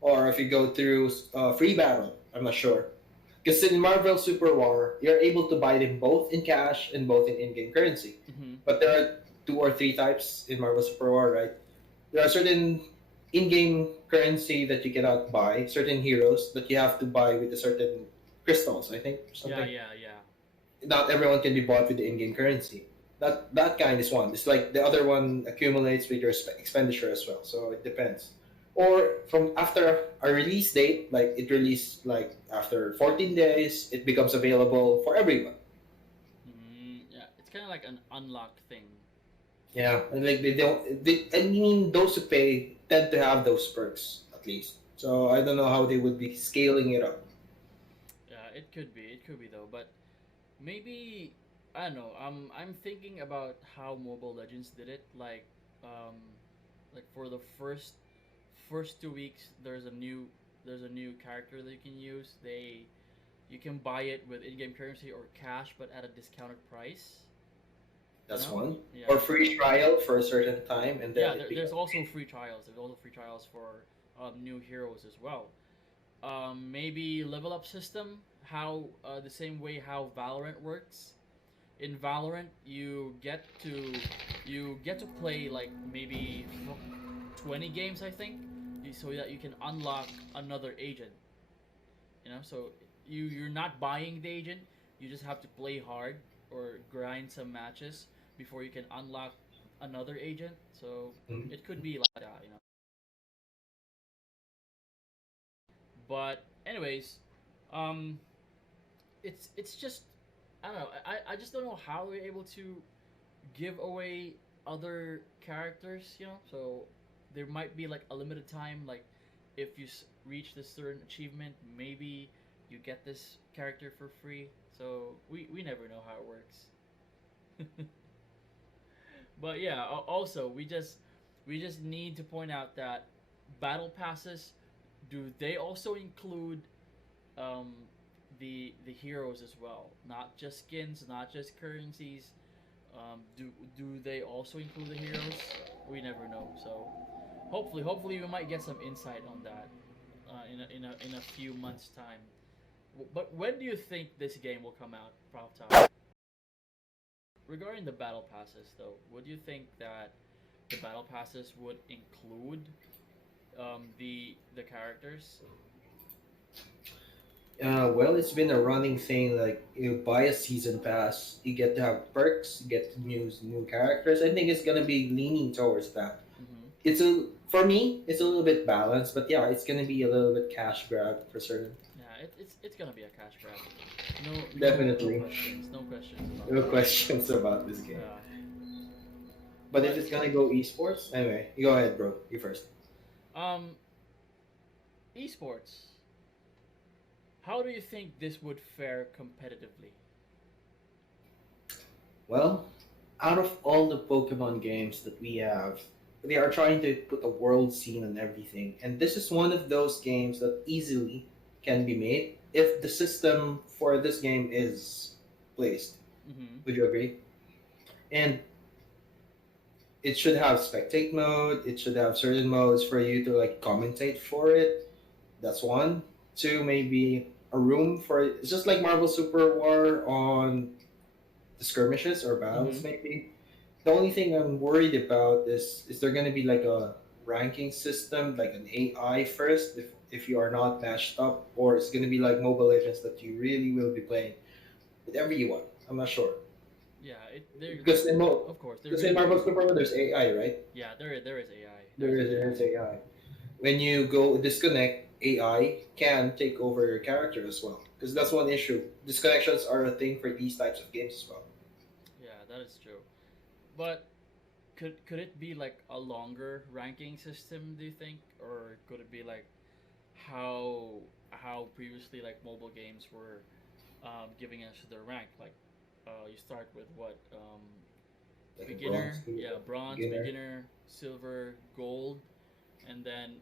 or if you go through free battle. I'm not sure. Because in Marvel Super War, you're able to buy them both in cash and both in in-game currency. hmm, But there are two or three types in Marvel Super War, right? There are certain in-game currency that you cannot buy, certain heroes that you have to buy with a certain crystals, I think, or yeah, something. yeah, yeah. Not everyone can be bought with the in-game currency. That kind is one. It's like the other one accumulates with your expenditure as well. So it depends. Or from after a release date, like it released like after 14 days, it becomes available for everyone. Yeah, it's kind of like an unlock thing. Yeah, and like they don't. I mean, those who pay tend to have those perks at least. So I don't know how they would be scaling it up. Yeah, it could be though, but maybe I don't know. I'm thinking about how Mobile Legends did it. Um, like for the first 2 weeks, there's a new character that you can use. You can buy it with in-game currency or cash, but at a discounted price. You That's know? one. Yeah. Or free trial for a certain time, and then Yeah. it There's becomes. also free trials. There's also free trials for new heroes as well. Maybe level up system. How the same way how Valorant works. In Valorant, you get to play like maybe 20 games, I think, so that you can unlock another agent. You know, so you're not buying the agent. You just have to play hard or grind some matches before you can unlock another agent. So Mhm. it could be like that, you know. But anyways, um, it's just I don't know. I just don't know how we're able to give away other characters, you know. So there might be like a limited time, like if you reach this certain achievement, maybe you get this character for free. So we never know how it works. But yeah, also we just need to point out that battle passes, do they also include um, the heroes as well? Not just skins, not just currencies. Do they also include the heroes? We never know. So hopefully we might get some insight on that in a few months time. But when do you think this game will come out, Prof Toff? Regarding the battle passes, though, would you think that the battle passes would include the characters? Well, it's been a running thing. Like you buy a season pass, you get to have perks, you get to use new characters. I think it's gonna be leaning towards that. Mm-hmm. It's a For me, it's a little bit balanced, but yeah, it's gonna be a little bit cash grab for certain. Yeah, it's gonna be a cash grab. No Definitely, questions, no questions about no that. questions about this game. Yeah, But if but it's gonna go esports, anyway, you go ahead, bro. You first. um, esports. How do you think this would fare competitively? Well, out of all the Pokemon games that we have, they are trying to put a world scene on everything, and this is one of those games that easily can be made if the system for this game is placed. Mm-hmm. Would you agree? And it should have spectate mode. It should have certain modes for you to like commentate for it. That's one. Two, maybe a room for it. It's just like Marvel Super War on the skirmishes or Mm-hmm. battles, maybe. The only thing I'm worried about is there gonna be like a ranking system, like an AI first, if you are not matched up, or it's gonna be like Mobile Legends that you really will be playing with everyone. I'm not sure Yeah, because of course there because in will be. Marvel Super War there's AI, right? Yeah, there is AI. There There's is there's AI. AI. When you go disconnect, AI can take over your character as well. Because that's one issue. Disconnections are a thing for these types of games as well. Yeah, that is true. But could it be like a longer ranking system? Do you think, or could it be like how previously like mobile games were giving us their rank? Like you start with what Like a bronze, beginner, yeah, bronze, beginner. beginner, silver, gold, and then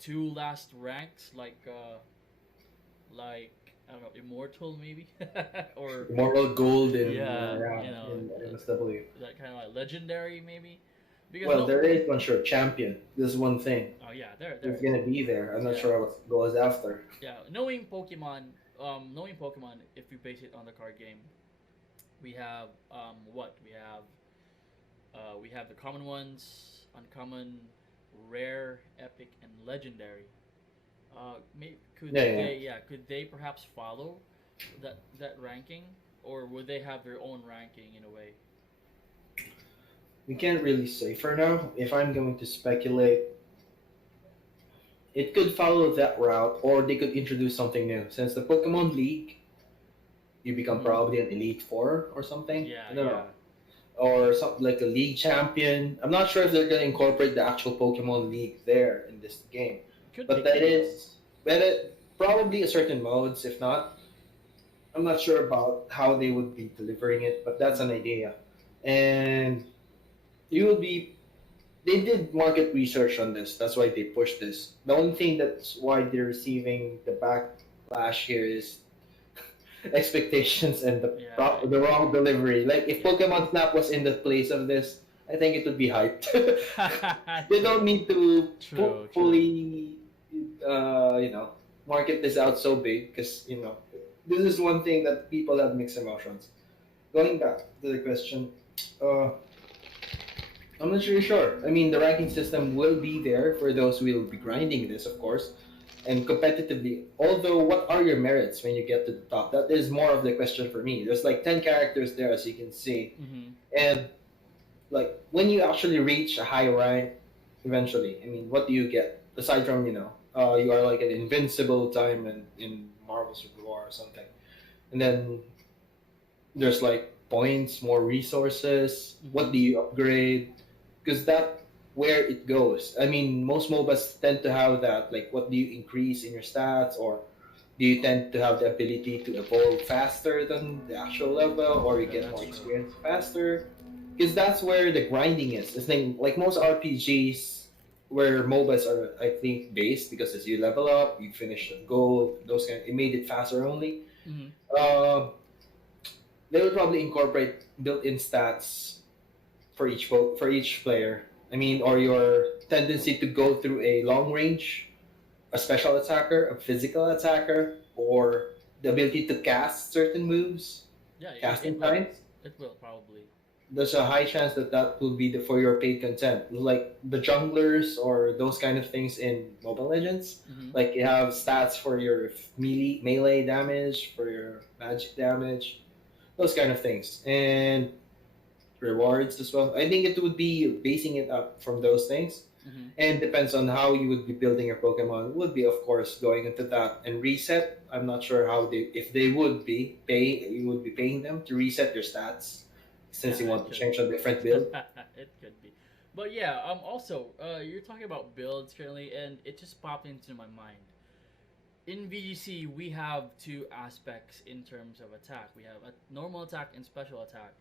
two last ranks like I don't know, immortal maybe, or Moral gold in yeah, yeah you know, in MSW. that kind of like legendary maybe, because Well, no, there is one sure champion. This is one thing. oh yeah, there It's is, gonna be there. I'm not yeah, sure what goes after. yeah. Knowing Pokemon, if we base it on the card game, we have what we have the common ones, uncommon, rare, epic, and legendary. Could Yeah, yeah. they could they perhaps follow that ranking, or would they have their own ranking in a way? We can't really say for now. If I'm going to speculate, it could follow that route, or they could introduce something new. Since the Pokemon League, you become Mm-hmm. probably an Elite Four or something. Yeah, I don't yeah. know, or something like a League Champion. I'm not sure if they're gonna incorporate the actual Pokemon League there in this game, Could but be, that could be. is, but it probably a certain modes. If not, I'm not sure about how they would be delivering it, but that's an idea. And you will be they did market research on this. That's why they pushed this. The only thing that's why they're receiving the backlash here is expectations and Yeah, the wrong delivery. Like if yeah. Pokemon Snap was in the place of this, I think it would be hyped. They True, don't need to true, true. fully, you know, market this out so big because this is one thing that people have mixed emotions. Going back to the question, uh, I'm not really sure. I mean, the ranking system will be there for those who will be grinding this, of course, and competitively. Although, what are your merits when you get to the top? That is more of the question for me. There's like 10 characters there, as you can see. Mm-hmm. And, like, when you actually reach a high rank, eventually, I mean, what do you get? Aside from, you are like an invincible diamond in Marvel Super War or something. And then there's like points, more resources. Mm-hmm. What do you upgrade? Because that where it goes. I mean, most MOBAs tend to have that. Like, what do you increase in your stats, or do you tend to have the ability to evolve faster than the actual level, or you Yeah, get that's more true. experience faster? Because that's where the grinding is. It's like most RPGs, where MOBAs are, I think, based because as you level up, you finish a goal, those kind. It made it faster only. Mm-hmm. Uh, they would probably incorporate built-in stats for each player. I mean, or your tendency to go through a long range, a special attacker, a physical attacker, or the ability to cast certain moves, Yeah, casting it will. times. It will probably. There's a high chance that that will be for your paid content, like the junglers or those kind of things in Mobile Legends. Mm-hmm. Like you have stats for your melee damage, for your magic damage, those kind of things, and rewards as well. I think it would be basing it up from those things, Mm-hmm. and depends on how you would be building your Pokemon. Would be of course going into that and reset. I'm not sure how they if they would be pay you would be paying them to reset your stats since Yeah, you it want to could. change a different build. It could be. But yeah, also, you're talking about builds currently, and it just popped into my mind. In VGC, we have two aspects in terms of attack. We have a normal attack and special attack.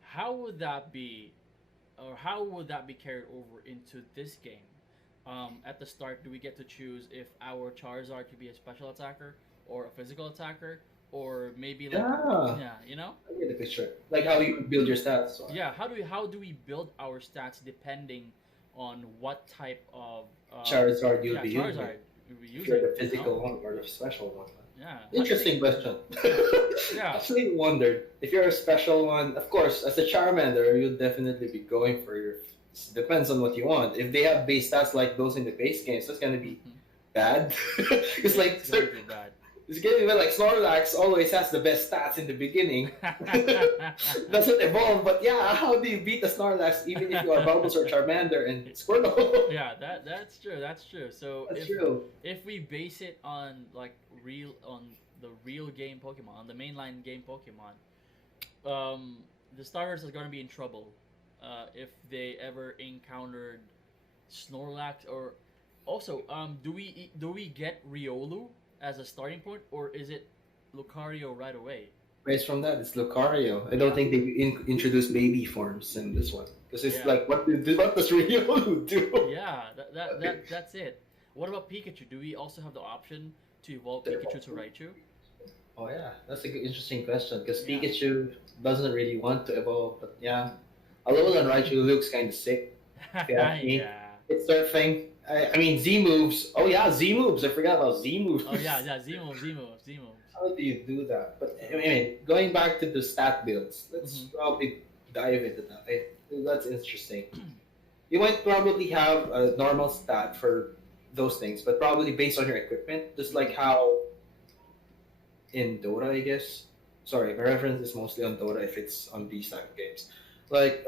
How would that be, or how would that be carried over into this game? At the start, do we get to choose if our Charizard could be a special attacker or a physical attacker, or maybe like, Yeah, yeah, you know? I get the picture. Like Yeah, how you build your stats. Or, yeah. How do we build our stats depending on what type of Charizard you'll yeah, be using Charizard we're if you're using? the You know? physical one or the special one. Yeah. How do you think? Interesting question. Yeah. Yeah. Actually wondered if you're a special one. Of course, as a Charmander, you'll definitely be going for your. Depends on what you want. If they have base stats like those in the base games, that's gonna be Mhm. bad. It's like It's gonna be bad. it's gonna be like Snorlax always has the best stats in the beginning. Doesn't evolve, but yeah, how do you beat the Snorlax even if you are Bulbasaur, Charmander, and Squirtle? Yeah, that's true. That's true. So That's if true. we base it on like real on the real game Pokemon, on the mainline game Pokemon, the starters are gonna be in trouble if they ever encountered Snorlax, or also do we get Riolu as a starting point, or is it Lucario right away? Based from that, it's Lucario. I don't Yeah, think they introduced baby forms in this one because it's yeah, like what does Riolu do? yeah. That's it. What about Pikachu? Do we also have the option to evolve Pikachu to Raichu? Oh yeah, that's a good, interesting question because Yeah, Pikachu doesn't really want to evolve, but yeah, Alolan Raichu looks kind of sick. If you ask me, yeah. it's surfing. I mean Z moves. Oh yeah, Z moves. I forgot about Z moves. Oh yeah, yeah. Z moves, Z moves, Z moves. How do you do that? But I mean, going back to the stat builds, let's Hmm. probably dive into that. That's interesting. You might probably have a normal stat for those things, but probably based on your equipment, just like how in Dota, I guess. Sorry, my reference is mostly on Dota if it's on these type of games. Like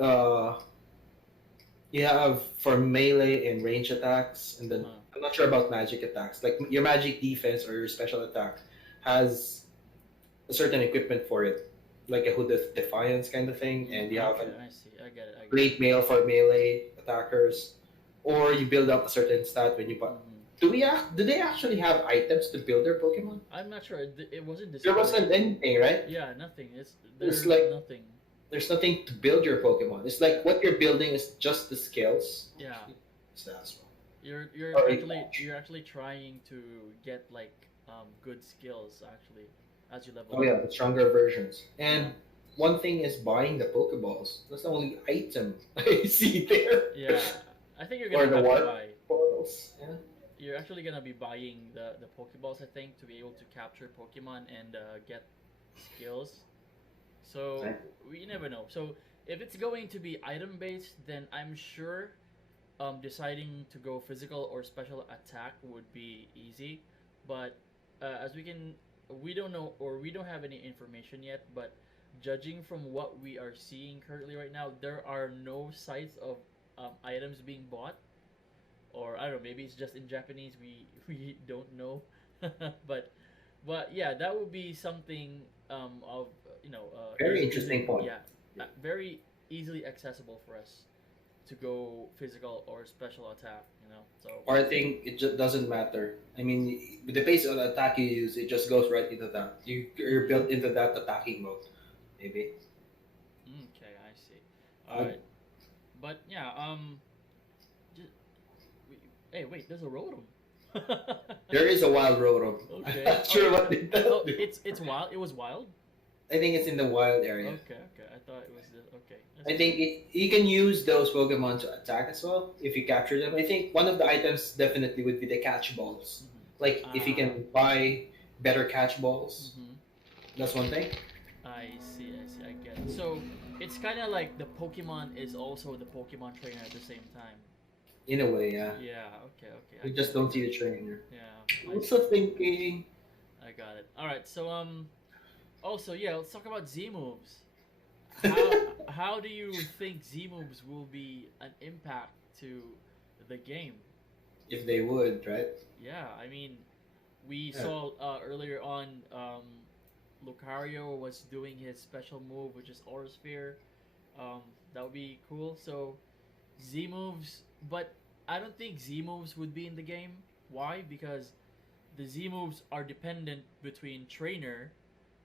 you have for melee and range attacks, and then Uh-huh. I'm not sure about magic attacks. Like your magic defense or your special attack has a certain equipment for it, like a Hood of Defiance kind of thing, and you have Okay, a I see. I get it. I get it. great mail for melee attackers, or you build up a certain stat when you buy. Hmm. Do they actually have items to build their Pokemon? I'm not sure. It wasn't There displayed. wasn't anything, right? Yeah, nothing. It's There's like nothing. there's nothing to build your Pokemon. It's like what you're building is just the skills. Yeah, Stats. you're Or actually you're actually trying to get like good skills actually as you level oh up. yeah, the stronger versions. Yeah, And one thing is buying the Pokeballs. That's the only item I see there. yeah. I think you're Or gonna the have to warp buy. portals. Yeah. You're actually gonna be buying the Pokeballs, I think, to be able to capture Pokemon and get skills. So Right. we never know. So if it's going to be item based, then I'm sure deciding to go physical or special attack would be easy. But as we don't know, or we don't have any information yet. But judging from what we are seeing currently right now, there are no sites of items being bought, or I don't know, maybe it's just in Japanese. We don't know, but yeah, that would be something of Very easy, interesting point. yeah, very easily accessible for us to go physical or special attack. So Or I think it just doesn't matter. I mean, with the base of the attack you use, it just goes right into that. You're mm, built into that attacking mode, maybe. okay, I see. All Uh, right, but yeah, just, we, hey, wait, there's a Rotom. there is a wild Rotom. I'm Okay. not sure what did that Oh, do. it's wild. It was wild. I think it's in the wild area. Okay, okay. I thought it was okay. I That's think cool. you can use those Pokemon to attack as well if you capture them. I think one of the items definitely would be the catch balls. Mm-hmm. Like if you Ah. can buy better catch balls, Mm-hmm. that's one thing. I see. I see. I get it. So it's kind of like the Pokemon is also the Pokemon trainer at the same time. In a way, yeah. Yeah. Okay. Okay. I You get just it. don't see the trainer. Yeah. I Also see. thinking, I got it. All right. So Also, yeah. Let's talk about Z moves. How do you think Z moves will be an impact to the game? if they would, right? Yeah. I mean, we Yeah. saw earlier on Lucario was doing his special move, which is Aura Sphere. That would be cool. So Z moves, but I don't think Z moves would be in the game. Why? Because the Z moves are dependent between trainer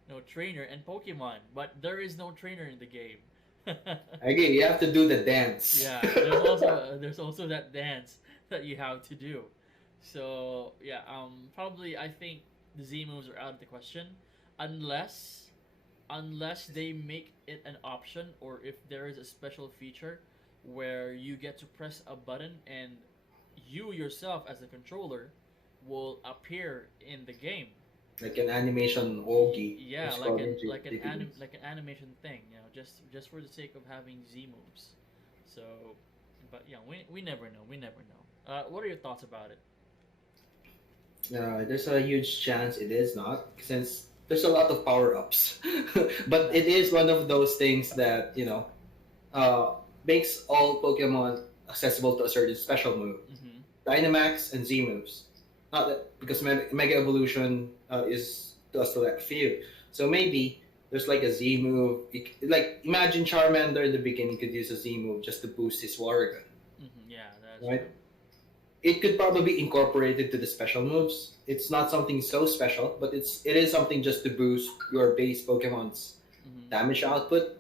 and Pokemon, but there is no trainer in the game. I agree. You have to do the dance. Yeah, there's also that dance that you have to do. So yeah, probably I think the Z moves are out of the question, unless they make it an option, or if there is a special feature where you get to press a button and you yourself as a controller will appear in the game. like an animation Ogi. Yeah, It's called in like an animation thing, just for the sake of having Z moves. So, but yeah, we never know. We never know. What are your thoughts about it? There's a huge chance it is not, since there's a lot of power ups. But Yeah. it is one of those things that makes all Pokemon accessible to a certain special move. Mm-hmm. Dynamax and Z moves. Not that because Mega Evolution is to a select few. So maybe There's like a Z move. Like imagine Charmander in the beginning could use a Z move just to boost his water gun, Yeah, that's right? true. It could probably be incorporated to the special moves. It's not something so special, but it is something just to boost your base Pokemon's Hmm. damage output.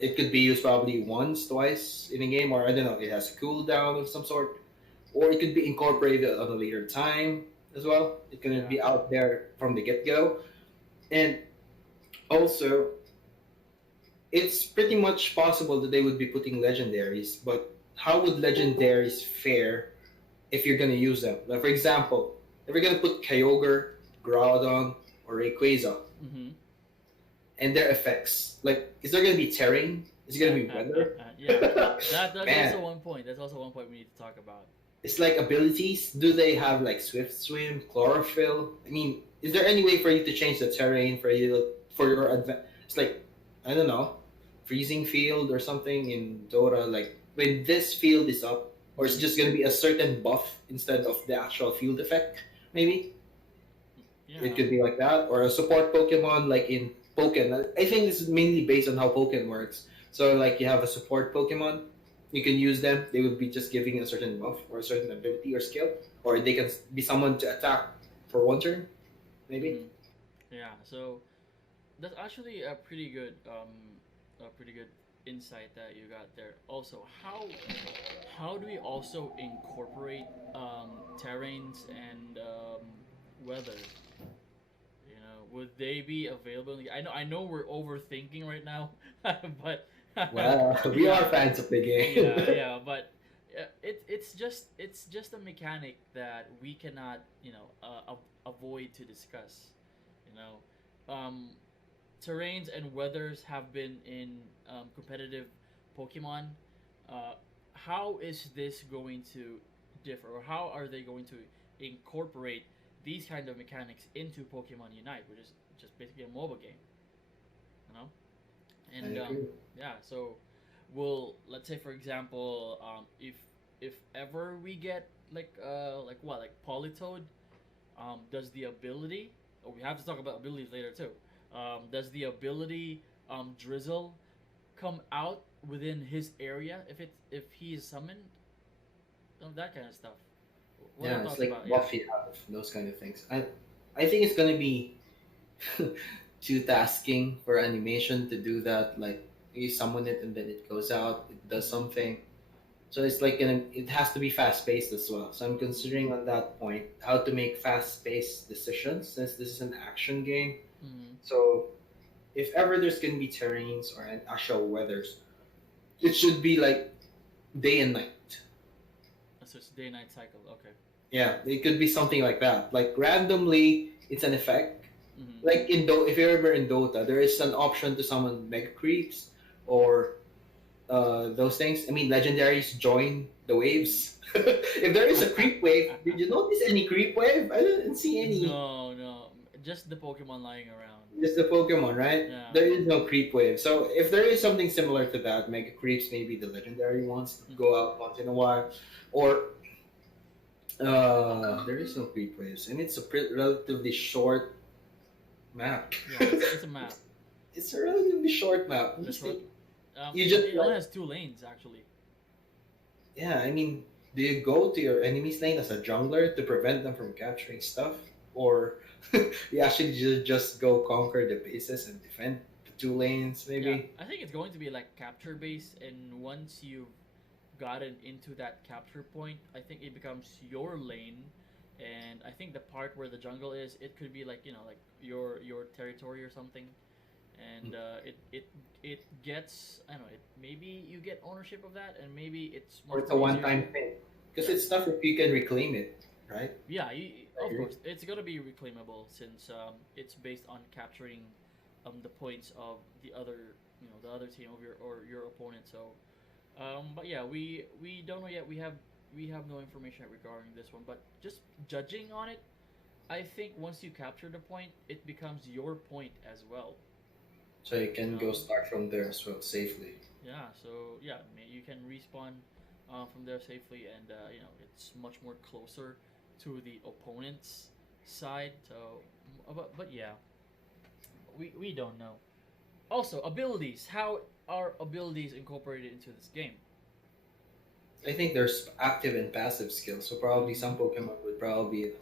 It could be used probably once, twice in a game, or I don't know. It has a cooldown of some sort, or it could be incorporated at a later time as well. It can Yeah. be out there from the get go, and also it's pretty much possible that they would be putting legendaries. But how would legendaries fare if you're gonna use them? Like for example, if you're gonna put Kyogre, Groudon, or Rayquaza, Hmm. and their effects, like is there gonna be terrain? Is it gonna be weather? Yeah. That's Man, also one point. That's also one point we need to talk about. it's like abilities. Do they have like Swift Swim, Chlorophyll? I mean, is there any way for you to change the terrain for you for your It's like I don't know, freezing field or something in Dota. Like when this field is up, or it's just gonna be a certain buff instead of the actual field effect. Maybe it Yeah. could be like that, or a support Pokemon like in Pokken. I think this is mainly based on how Pokken works. So like you have a support Pokemon, you can use them. They will be just giving a certain buff or a certain ability or skill, or they can be someone to attack for one turn, maybe. Hmm. Yeah. So that's actually a pretty good insight that you got there. Also, how do we also incorporate terrains and weather? You know, would they be available? I know we're overthinking right now, but Well, we are yeah, fans of the yeah, game. yeah. But it's just a mechanic that we cannot avoid to discuss. You know, terrains and weathers have been in competitive Pokemon. How is this going to differ, or how are they going to incorporate these kind of mechanics into Pokemon Unite, which is just basically a MOBA game, you know? I And agree. yeah, so will let's say for example, if ever we get like what like Politoed, does the ability? Oh, we have to talk about abilities later too. Does the ability Drizzle come out within his area if he is summoned? That kind of stuff. What are Yeah, your it's thoughts like about? Yeah. Buffy out of those kind of things. I think it's gonna be too tasking for animation to do that. Like you summon it and then it goes out, it does Mm-hmm. something. So it's like it has to be fast paced as well. So I'm considering on that point how to make fast paced decisions since this is an action game. Mm-hmm. So if ever there's gonna be terrains or an actual weathers, it should be like day and night. So it's day night cycle. Okay. Yeah, it could be something like that. Like randomly, it's an effect. Mm-hmm. Like in if you remember in Dota, there is an option to summon mega creeps or those things. I mean, legendaries join the waves. If there is a creep wave, did you notice any creep wave? I didn't see any. No, no, just the Pokemon lying around. Just the Pokemon, right? Yeah. There is no creep wave. So if there is something similar to that, mega creeps, maybe the legendary ones Mm-hmm. go out once in a while, or there is no creep waves, and it's a relatively short map. Yeah, it's a map. It's a relatively short map. The short. You just It only has two lanes actually. yeah. I mean, do you go to your enemy's lane as a jungler to prevent them from capturing stuff, or you actually just go conquer the bases and defend the two lanes? Yeah, Maybe. I think it's going to be like capture based, and once you've gotten into that capture point, I think it becomes your lane. And I think the part where the jungle is, it could be like like your territory or something. And it gets I don't know. It maybe you get ownership of that, and maybe it's Or much it's a more easier one-time to thing because yeah it's tough if you can reclaim it, right? yeah I of agree. course it's gonna be reclaimable since it's based on capturing the points of the other the other team of your opponent. So but yeah, we don't know yet. We have no information regarding this one, but just judging on it, I think once you capture the point, it becomes your point as well. So you You can know, go start from there as well safely. yeah. So yeah, you can respawn from there safely, and it's much more closer to the opponent's side. So, but yeah, we don't know. Also, abilities. How are abilities incorporated into this game? I think there's active and passive skills. So probably some Pokemon would probably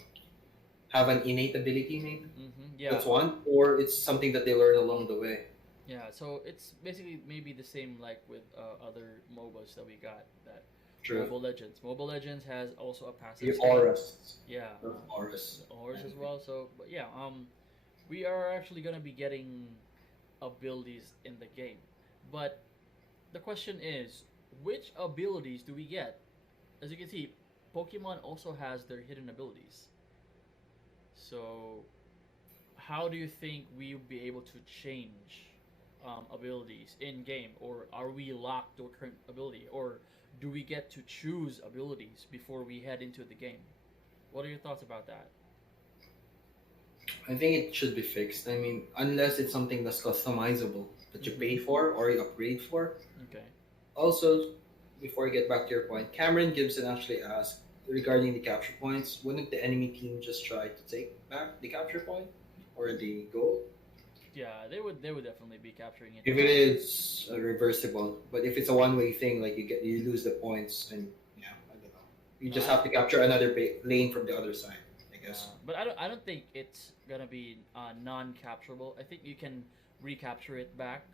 have an innate ability, maybe. Yeah, That's one, or it's something that they learn along the way. yeah. So it's basically maybe the same like with other MOBAs that we got. That True. Mobile Legends. Mobile Legends has also a passive The skill. auras. Yeah, Of auras. Horse as well. So, but yeah, we are actually gonna be getting abilities in the game, but the question is, which abilities do we get? As you can see, Pokemon also has their hidden abilities. So, how do you think we'll be able to change abilities in game, or are we locked to a current ability, or do we get to choose abilities before we head into the game? What are your thoughts about that? I think it should be fixed. I mean, unless it's something that's customizable that you pay Mhm. for or you upgrade for. Okay. Also, before I get back to your point, Cameron Gibson actually asked regarding the capture points, wouldn't the enemy team just try to take back the capture point or the goal? Yeah, they would definitely be capturing it If it back. is reversible, but if it's a one-way thing, like you lose the points, and yeah, I don't know. You No, just have to capture another lane from the other side, I guess. but I don't think it's gonna be non-capturable. I think you can recapture it back.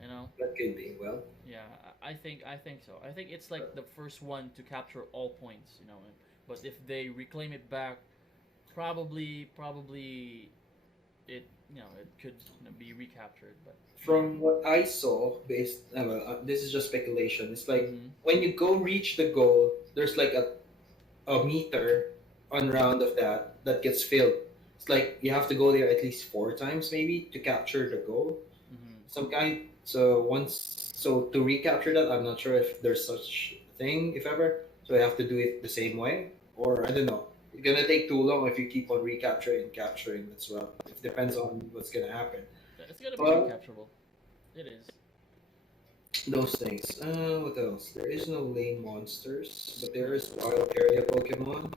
You know. That could be well. Yeah, I think so. I think it's like the first one to capture all points. But if they reclaim it back, probably it could be recaptured. But From what I saw, based well, this is just speculation. It's like hmm when you go reach the goal, there's like a meter on round of that gets filled. It's like you have to go there at least four times maybe to capture the goal. hmm Some kind. So to recapture that, I'm not sure if there's such thing, if ever. So I have to do it the same way, or I don't know. It's gonna take too long if you keep on recapturing and capturing as well. It depends on what's gonna happen. it's gonna be But recapturable. It is. those things. What else? There is no lane monsters, but there is wild area Pokemon.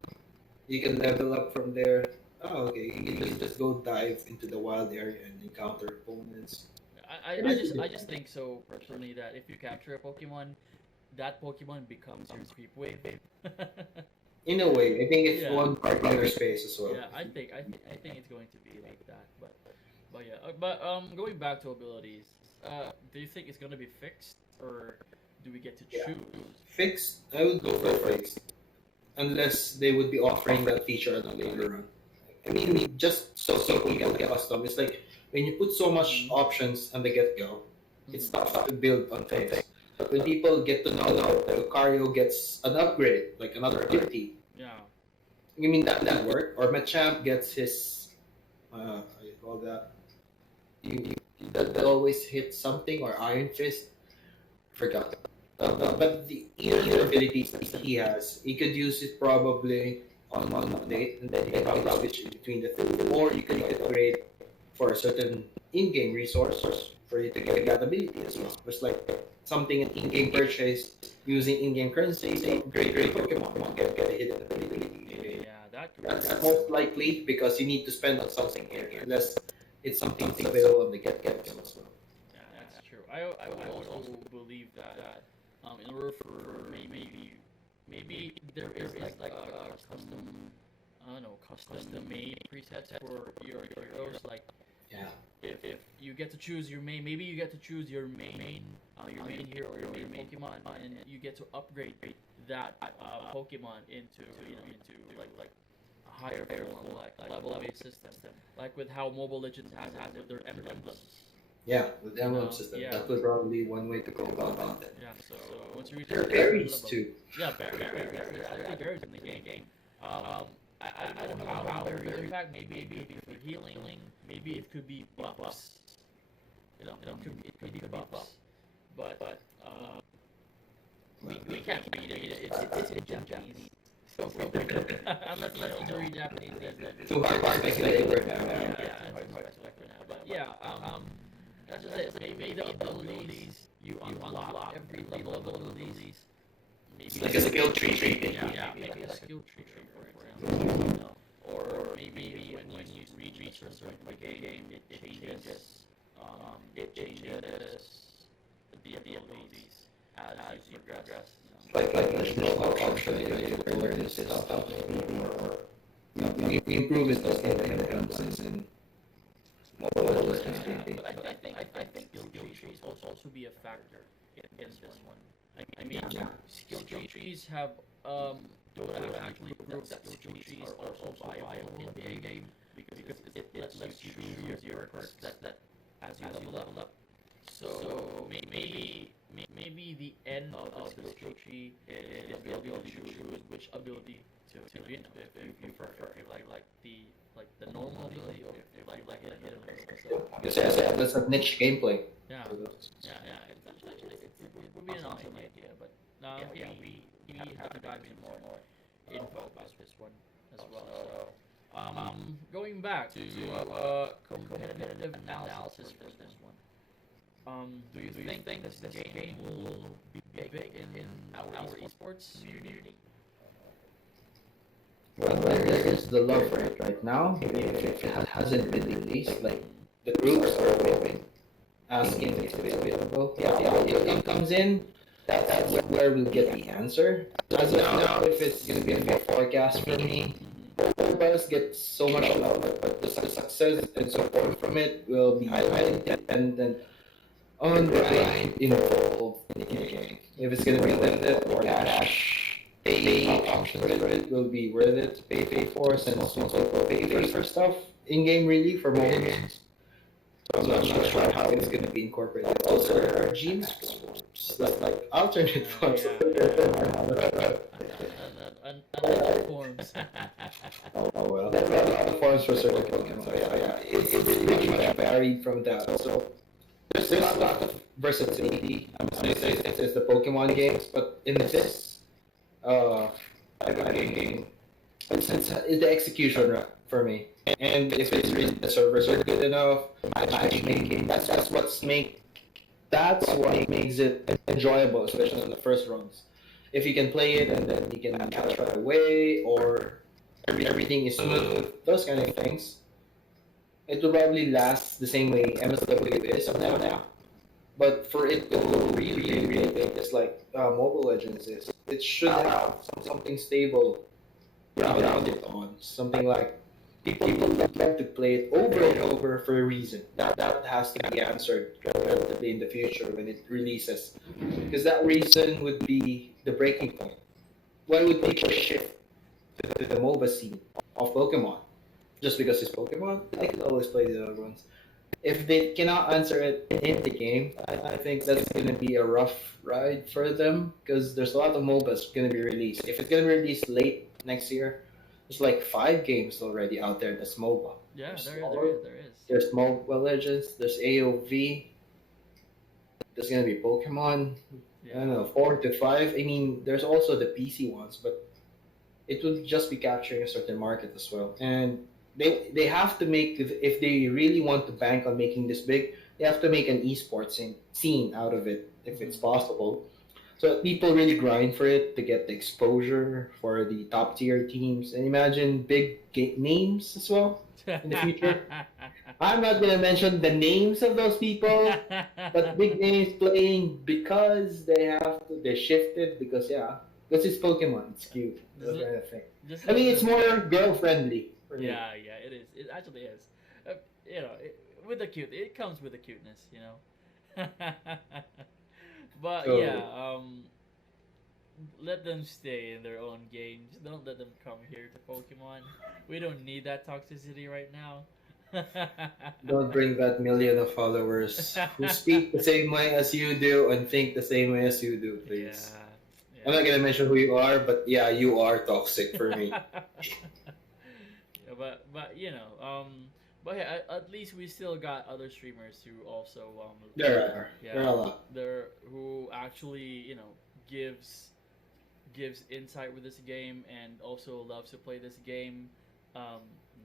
You can level up from there. Oh, okay. You can just go dive into the wild area and encounter opponents. I, I, I just I just think so personally that if you capture a Pokemon, that Pokemon becomes your creep wave. In a way, I think it's Yeah. one particular space as well. Yeah, I think it's going to be like that, but yeah, going back to abilities, do you think it's gonna be fixed, or do we get to Yeah. choose? Fixed, I would go for fixed, unless they would be offering that feature on the later run. I mean, just so you can get custom. It's like when you put so much options on the get go, it's tough to build on things. But when people get to know that Lucario gets an upgrade, like another ability, Yeah, you mean that work? Or Machamp gets his, how do you call that? That always hit something, or Iron Fist. Forgot. But the either abilities that he has, he could use it probably on one update, and then you can probably switch in between the two, or you can upgrade for a certain in-game resource for you to get that ability as well. It's like something an in-game purchase using in-game currency. So great Pokemon won't get a hidden ability. yeah, that could That's be. most likely because you need to spend on something here, unless it's something available on the get-go as well. Yeah, that's true. I would also believe that in order for maybe there is like a custom, I don't know, custom made presets for your heroes. Like Yeah. if you get to choose your main, maybe you get to choose your main hero or your main Pokemon, and you get to upgrade that Pokemon into like a higher form, like level-based system, like with how Mobile Legends has with their emblems. Yeah, with the emblem system. Yeah. That would probably be one way to go about it. Yeah, so once you reach There are a certain berries level, too. yeah, berries in the game. I don't know how berries impact. Maybe it could be healing. Maybe it could be buffs. It could be buffs. But we can't read it. It's in Japanese. So unless you read Japanese, then Too hard to speculate right now. but yeah, that's just it. Maybe the abilities you unlock every level of abilities. It's like a skill tree. Yeah, maybe a skill tree, for example. Or maybe when you reach a certain point in the game, it changes it changes the abilities as you progress. Like additional option to learn this stuff maybe, or you improve it as it becomes in Mobile Legends. But I think skill trees will also be a factor in this one. I mean, skill trees have do have actually prove that skill trees are also viable in the game because it lets you choose your perks that as you level up. So maybe the end of the skill tree is the ability to choose which ability to if you prefer the normal ability or if you like hit and Yes, that's a niche gameplay. yeah, it would be an awesome idea, but we have to dive in more info about this one as well. So, going back to competitive analysis for this one. Do you think this game will be big in our esports community? Well, there is the love for it right now. If it hasn't been released, like the groups are open, asking if it's available. Yeah, if it comes in, that's where we'll get the answer. As of now, if it's gonna be a forecast for me, MOBAs get so much love, but the success and support from it will be highly dependent on the grind involved in the game. If it's gonna be limited or cash, pay options for it will be worth it to pay for, since most people pay for stuff in game really for mobile games. So I'm not sure how it's gonna be incorporated. Also, there are Gene like alternate forms. Another forms. Oh well, there are a lot of forms for certain Pokemon. So yeah, it's pretty much varied from that. So there's a lot of versatility. I'm gonna say it's the Pokemon games, but in this type of game, it's the execution for me. And if it's really the servers are good enough, matchmaking, that's what makes it enjoyable, especially in the first runs. If you can play it and then you can catch right away, or everything is smooth, those kind of things, it will probably last the same way MSW is now. But for it to go really big, it's like Mobile Legends is. It should have something stable grounded it on. Something like people would love to play it over and over for a reason. That has to be answered relatively in the future when it releases. Because that reason would be the breaking point. Why would people shift to the MOBA scene of Pokemon? Just because it's Pokemon? They could always play the other ones. If they cannot answer it in the game, I think that's going to be a rough ride for them, because there's a lot of MOBAs going to be released. If it's going to be released late next year, there's like 5 games already out there that's MOBA. Yeah, there is. There's Mobile Legends, there's AOV, there's going to be Pokemon, I don't know, 4 to 5. I mean, there's also the PC ones, but it will just be capturing a certain market as well. And they have to make, if they really want to bank on making this big, they have to make an esports scene out of it if it's possible. So people really grind for it to get the exposure for the top tier teams, and imagine big names as well in the future. I'm not gonna mention the names of those people, but big names playing because they shifted because it's Pokemon, it's cute, those kind of thing. I mean, it's more girl friendly. Yeah, it is. It actually is. With the cute, it comes with the cuteness, But let them stay in their own games. Don't let them come here to Pokemon. We don't need that toxicity right now. Don't bring that million of followers who speak the same way as you do and think the same way as you do, please. Yeah. I'm not gonna mention who you are, but yeah, you are toxic for me. But but yeah, at least we still got other streamers who also there are a lot who actually gives insight with this game and also loves to play this game,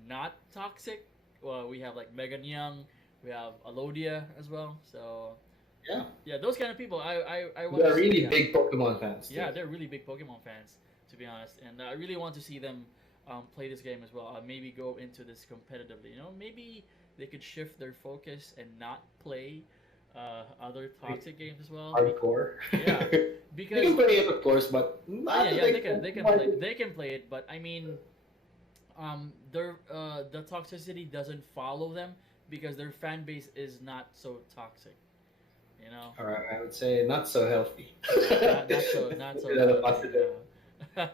not toxic. Well, we have like Megan Young, we have Alodia as well. So yeah, those kind of people. I want. They're really big Pokemon fans. Too. Yeah, they're really big Pokemon fans, to be honest, and I really want to see them play this game as well. Maybe go into this competitively. Maybe they could shift their focus and not play other Like, toxic games as well. hardcore. Yeah, They because can play it, of course, but yeah, not to yeah, the they extent can why. play it, but I mean, the toxicity doesn't follow them because their fan base is not so toxic. You know, Or I would say not so healthy. yeah, not Let's so put it on a healthy. positive. Yeah.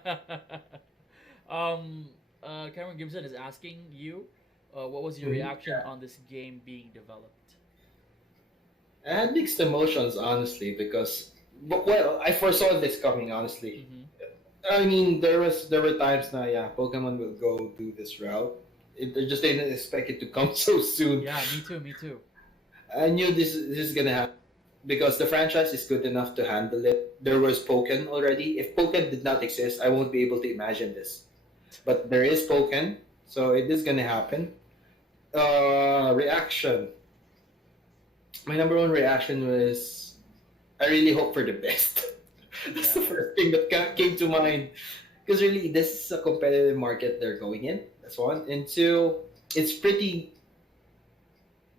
Cameron Gibson is asking you, what was your Mhm. reaction on this game being developed? I had mixed emotions, honestly, because but well, I foresaw this coming. Honestly, Mm-hmm. I mean, there were times now, yeah, Pokemon will go do this route. I just didn't expect it to come so soon. Yeah, me too, me too. I knew this is gonna happen because the franchise is good enough to handle it. There was Pokken already. If Pokken did not exist, I won't be able to imagine this. But there is Pokken, so it is gonna happen. Reaction. My number one reaction was I really hope for the best. That's the Yeah. first thing that came to mind. Because really, this is a competitive market they're going in. That's one. And two, it's pretty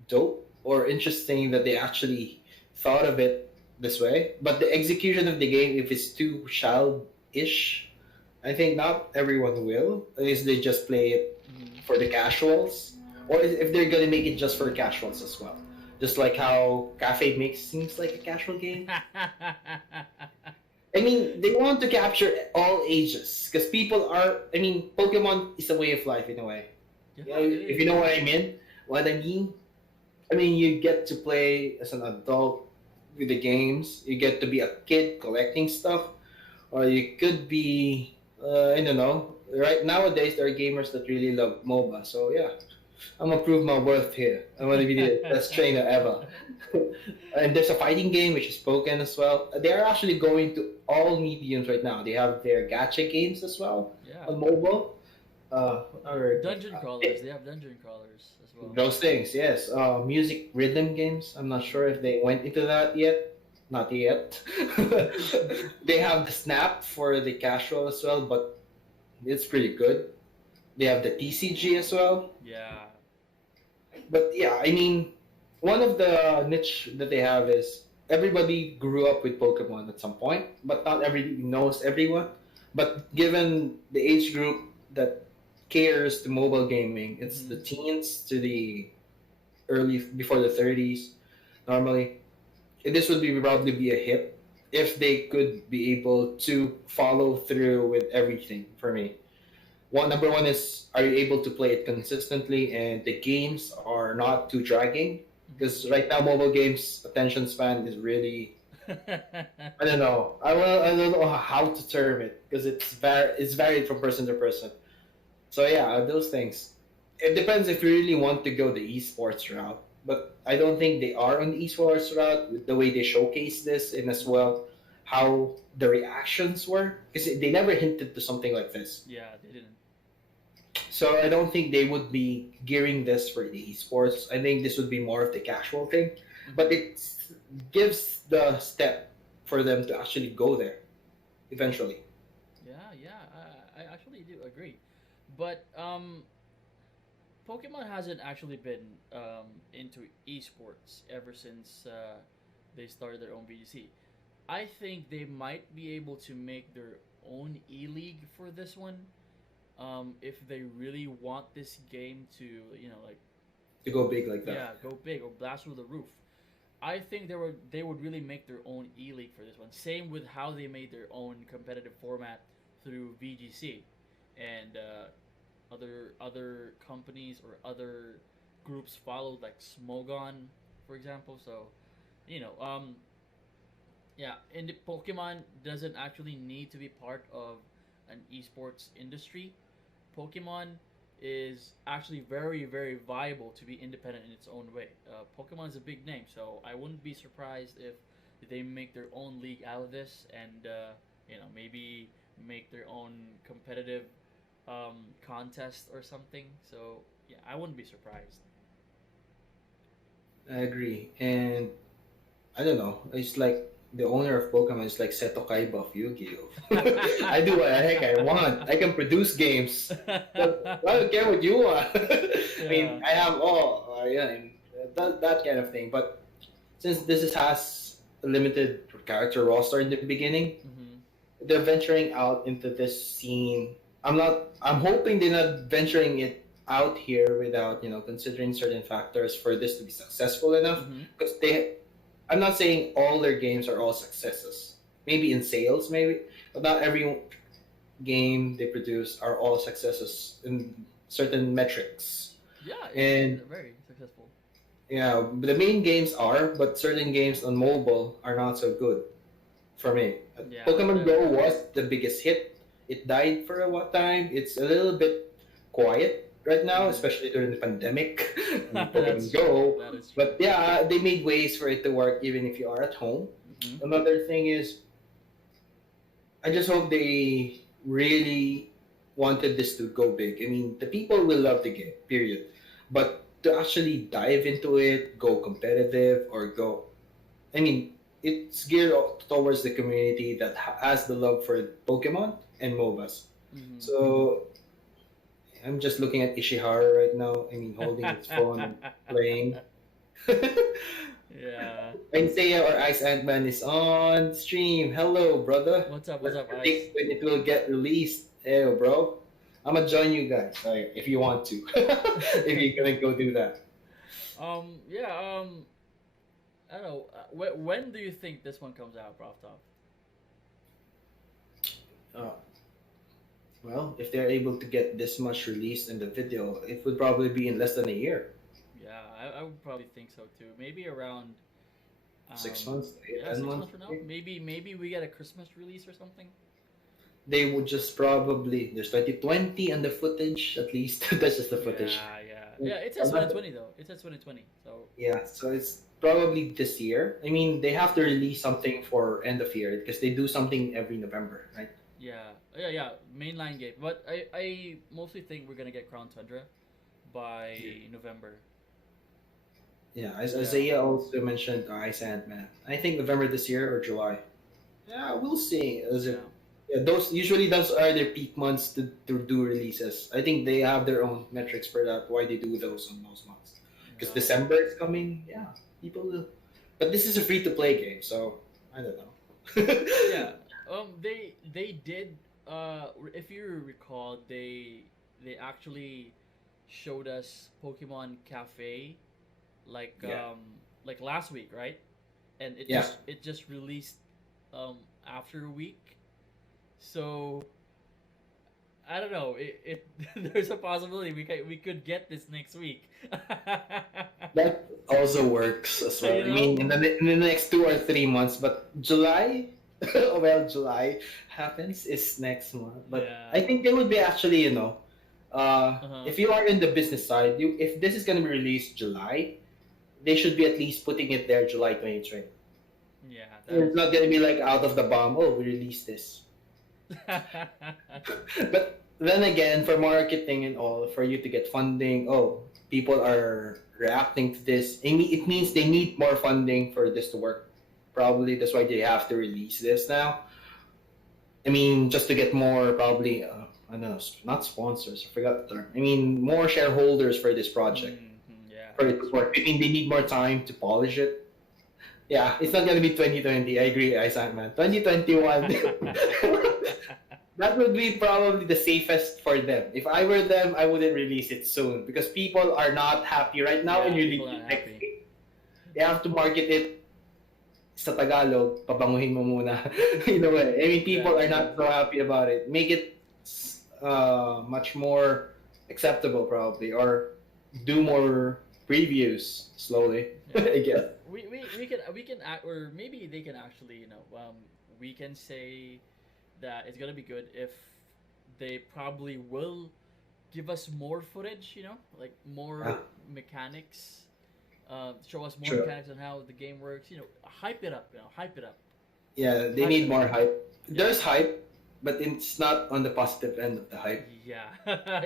dope or interesting that they actually thought of it this way. But the execution of the game, if it's too childish, I think not everyone will. Is they just play it Mm-hmm. for the casuals, or if they're gonna make it just for casuals as well. Just like how Cafe Mix seems like a casual game. I mean, they want to capture all ages because people are. I mean, Pokemon is a way of life in a way. Yeah, Yeah, it if you is. know what I mean. What I mean, you get to play as an adult with the games. You get to be a kid collecting stuff, or you could be. I don't know. Right nowadays, there are gamers that really love MOBA. So yeah, I'm gonna prove my worth here. I'm gonna be the best trainer ever. And there's a fighting game which is Pokken as well. They are actually going to all mediums right now. They have their gacha games as well Yeah. on mobile. Dungeon crawlers. They have dungeon crawlers as well. Those things, yes. Music rhythm games. I'm not sure if they went into that yet. Not yet. They have the Snap for the casual as well, but it's pretty good. They have the TCG as well. Yeah. But yeah, one of the niche that they have is everybody grew up with Pokemon at some point, but not everybody knows everyone. But given the age group that caters to mobile gaming, it's the Mm-hmm. teens to the early before the 30s normally. This would be probably be a hit if they could be able to follow through with everything for me. Number one is, are you able to play it consistently and the games are not too dragging? Because right now mobile games attention span is really, I don't know. I don't know how to term it because it's varied from person to person. So yeah, those things. It depends if you really want to go the esports route, but I don't think they are on the esports route with the way they showcase this and as well how the reactions were because they never hinted to something like this. Yeah, they didn't. So I don't think they would be gearing this for the esports. I think this would be more of the casual thing, but Mm-hmm. it gives the step for them to actually go there eventually. Yeah, yeah. I actually do agree, but Pokemon hasn't actually been into esports ever since they started their own BGC. I think they might be able to make their own E League for this one, if they really want this game to, like, To go big like yeah, that. go big or blast through the roof. I think they would really make their own E League for this one. Same with how they made their own competitive format through VGC, and other companies or other groups followed, like Smogon, for example. So, you know, yeah, and the Pokemon doesn't actually need to be part of an esports industry. Pokemon is actually very, very viable to be independent in its own way. Pokemon is a big name, so I wouldn't be surprised if they make their own league out of this, and maybe make their own competitive contest or something. So yeah, I wouldn't be surprised. I agree. And I don't know. It's like the owner of Pokemon is like Seto Kaiba of Yu-Gi-Oh. I do what the heck I want. I can produce games. But I don't care what you want. I mean, Yeah. I have all, yeah, and that kind of thing. But since has a limited character roster in the beginning, Hmm. they're venturing out into this scene. I'm hoping they're not venturing it out here without, considering certain factors for this to be successful enough. Hmm. Because I'm not saying all their games are all successes. Maybe in sales, maybe, but not every game they produce are all successes in certain metrics. Yeah, And it's very successful. yeah, the main games are, but certain games on mobile are not so good for me. Yeah, Pokemon that, Go was the biggest hit. It died for a time. It's a little bit quiet right now, Mhm. especially during the pandemic. That's Pokemon true. Go. That is true. But yeah, they made ways for it to work even if you are at home. Hmm. Another thing is, I just hope they really wanted this to go big. I mean, the people will love the game, period. But to actually dive into it, go competitive, or go, I mean, it's geared towards the community that has the love for Pokemon and MOBAs. Hmm. So I'm just looking at Ishihara right now. I mean, holding his phone and playing. Yeah. Seiya or Ice Ant-Man is on stream. Hello, brother. What's up? What's Let's up, Ice? predict when it will get released. Hey, bro. I'm gonna join you guys if you want to. If you're gonna go do that. Yeah. I don't know. When do you think this one comes out, Prof Toff? Uh, well, if they're able to get this much released in the video, it would probably be in less than a year. Yeah, I would probably think so too. Maybe around 6 months, yeah, 10 6 months. months from now. Maybe we get a Christmas release or something. They would just probably there's 2020 and the footage at least. That's just the footage. Yeah. It says 2020 though. It says 2020. So Yeah, so it's probably this year. I mean, they have to release something for end of year because they do something every November, right? yeah. Mainline game, but I mostly think we're gonna get Crown Tundra by November. Yeah, Yeah. Isaiah also mentioned Ice Ant-Man. I think November this year or July. Yeah, we'll see. Yeah. Yeah, those are their peak months to do releases. I think they have their own metrics for that. Why they do those on those months? Because Yeah. December is coming. Yeah, people will. But this is a free to play game, so I don't know. Yeah. They did. If you recall, they actually showed us Pokemon Cafe, Yeah. like last week, right? And Yeah. it just released after a week. So I don't know. It there's a possibility we could get this next week. That also works as well. You I know? mean, in the next 2 or 3 months, but July, well, July happens is next month. But Yeah. I think they would be actually, Uh-huh. if you are in the business side, if this is going to be released July, they should be at least putting it there July 2020. Yeah. It's not going to be like out of the bomb. Oh, we released this. But then again, for marketing and all, for you to get funding, people are reacting to this. It means they need more funding for this to work. Probably that's why they have to release this now. I mean, just to get more, probably, I don't know, not sponsors, I forgot the term. I mean, more shareholders for this project. Yeah. For it to work. I mean, they need more time to polish it. Yeah, it's not going to be 2020. I agree, Isaac, man. 2021. That would be probably the safest for them. If I were them, I wouldn't release it soon because people are not happy right now, Yeah, and you people release are it next happy. week. They have to market it sa Tagalog, pabanguhin mo muna. In a way. I mean, people are not so happy about it. Make it much more acceptable, probably, or do more previews slowly. Yeah. I guess. We can act, or maybe they can actually we can say that it's gonna be good if they probably will give us more footage, like more Ah. mechanics, show us more Sure. mechanics on how the game works, hype it up, hype it up. Yeah, they Hype need it more up. hype. Yeah. There's hype, but it's not on the positive end of the hype. Yeah,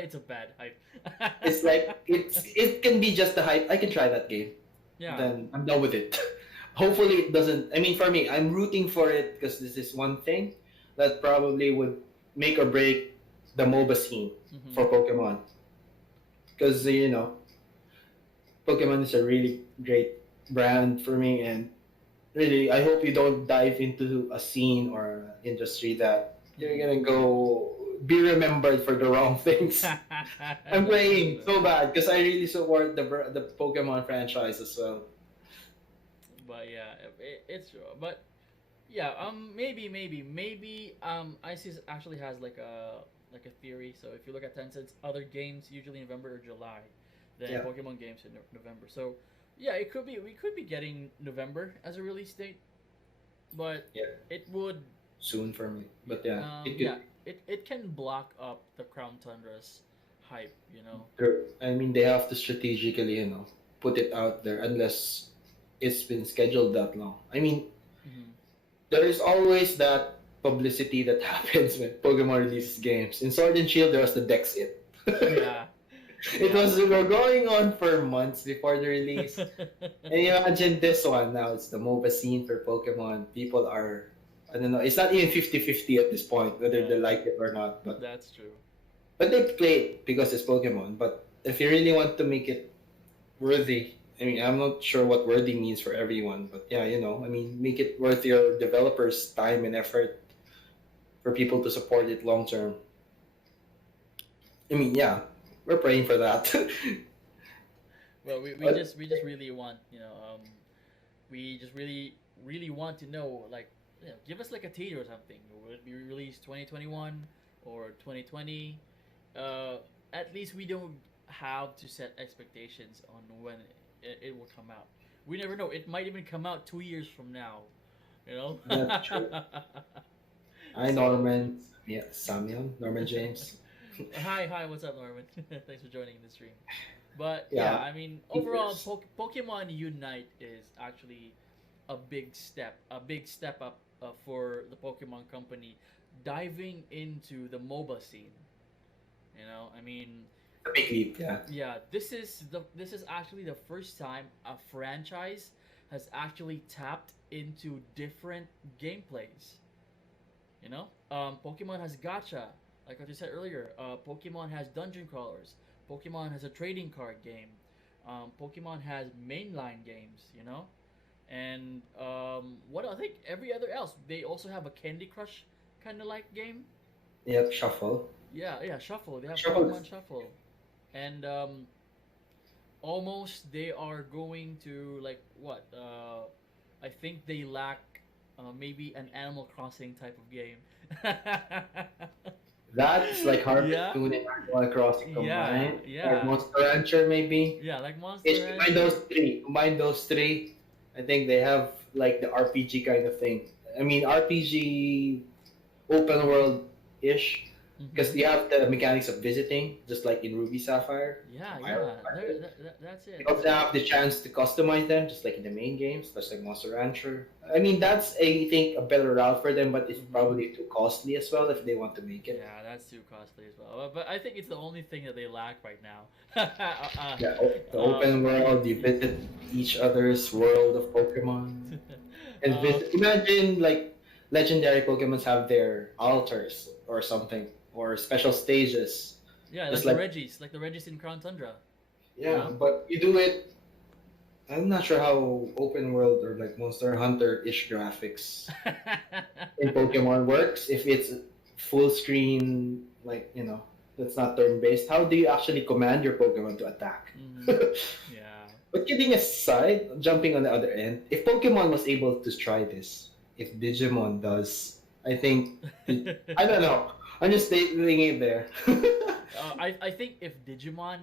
it's a bad hype. It's like it can be just the hype. I can try that game. Yeah. Then I'm done with it. Hopefully it doesn't. I mean, for me, I'm rooting for it because this is one thing that probably would make or break the MOBA scene Mm-hmm. for Pokemon. Because Pokemon is a really great brand for me, and really, I hope you don't dive into a scene or industry that you're Mm-hmm. gonna go be remembered for the wrong things. I'm playing so bad because I really support the Pokemon franchise as well. But yeah, it's true. But yeah, maybe ISIS actually has like a theory. So if you look at Tencent's other games, usually November or July, then Yeah, Pokemon games in November. So yeah, it could be we could be getting November as a release date, but yeah, it would soon for me. But yeah, it yeah, could. it can block up the Crown Tundra's hype, you know. I mean, they have to strategically, put it out there unless it's been scheduled that long. I mean, Mm-hmm. there is always that publicity that happens when Pokemon releases games. In Sword and Shield, there was the Dex It. Yeah. It Yeah. was going on for months before the release. And you imagine this one now, it's the MOBA scene for Pokemon. People are, I don't know, it's not even 50-50 at this point, whether Yeah, they like it or not. that's true. But they play it because it's Pokemon. But if you really want to make it worthy, I mean, I'm not sure what worthy means for everyone. But yeah, I mean, make it worth your developers' time and effort for people to support it long term. I mean, yeah, we're praying for that. Well, But we just really want, we just really want to know, like, give us like a date or something. Will it be released 2021 or 2020? Uh, at least we don't have to set expectations on when it will come out. We never know. It might even come out 2 years from now. You know. that's true. Hi, So, Norman. Yeah, Samuel, Norman James. hi, what's up, Norman? Thanks for joining the stream. But yeah, Yeah, I mean, overall, yes. Pokemon Unite is actually a big step up for the Pokemon Company, diving into the MOBA scene. You know, I mean, A big leap, yeah. yeah, this is actually the first time a franchise has actually tapped into different gameplays. You know, Pokemon has gacha, like what you said earlier. Pokemon has dungeon crawlers. Pokemon has a trading card game. Pokemon has mainline games. You know, and what I think every other else. They also have a Candy Crush kind of like game. Yep, Shuffle. Yeah, Shuffle. They have Shuffle. Pokemon Shuffle, and almost they are going to like what? I think they lack maybe an Animal Crossing type of game. That's like Harvest Yeah, Moon and Animal Crossing yeah, combined. Or yeah, Monster Rancher, maybe. yeah. Like Monster It's combine those Rancher. three. Combine those three. I think they have like the RPG kind of thing. I mean, RPG open world ish Mm-hmm. because you have the mechanics of visiting, just like in Ruby Sapphire. Yeah, Iron yeah. Fire. That's You it. also have the chance to customize them, just like in the main games, just like Monster Rancher. I mean, that's I think a better route for them, but it's Mm-hmm. probably too costly as well if they want to make it. Yeah, that's too costly as well. But I think it's the only thing that they lack right now. Yeah, the um, open world, you visit each other's world of Pokemon. And uh, imagine like legendary Pokemons have their altars or something, or special stages. yeah, Just like, Like the Regis in Crown Tundra. You yeah, know. but you do it. I'm not sure how open world or like Monster Hunter ish graphics in Pokemon works. If it's full screen, like, that's not turn based. How do you actually command your Pokemon to attack? Hmm. Yeah. But kidding aside, jumping on the other end, if Pokemon was able to try this, if Digimon does, I think, I don't know. I'm just stating it there. I think if Digimon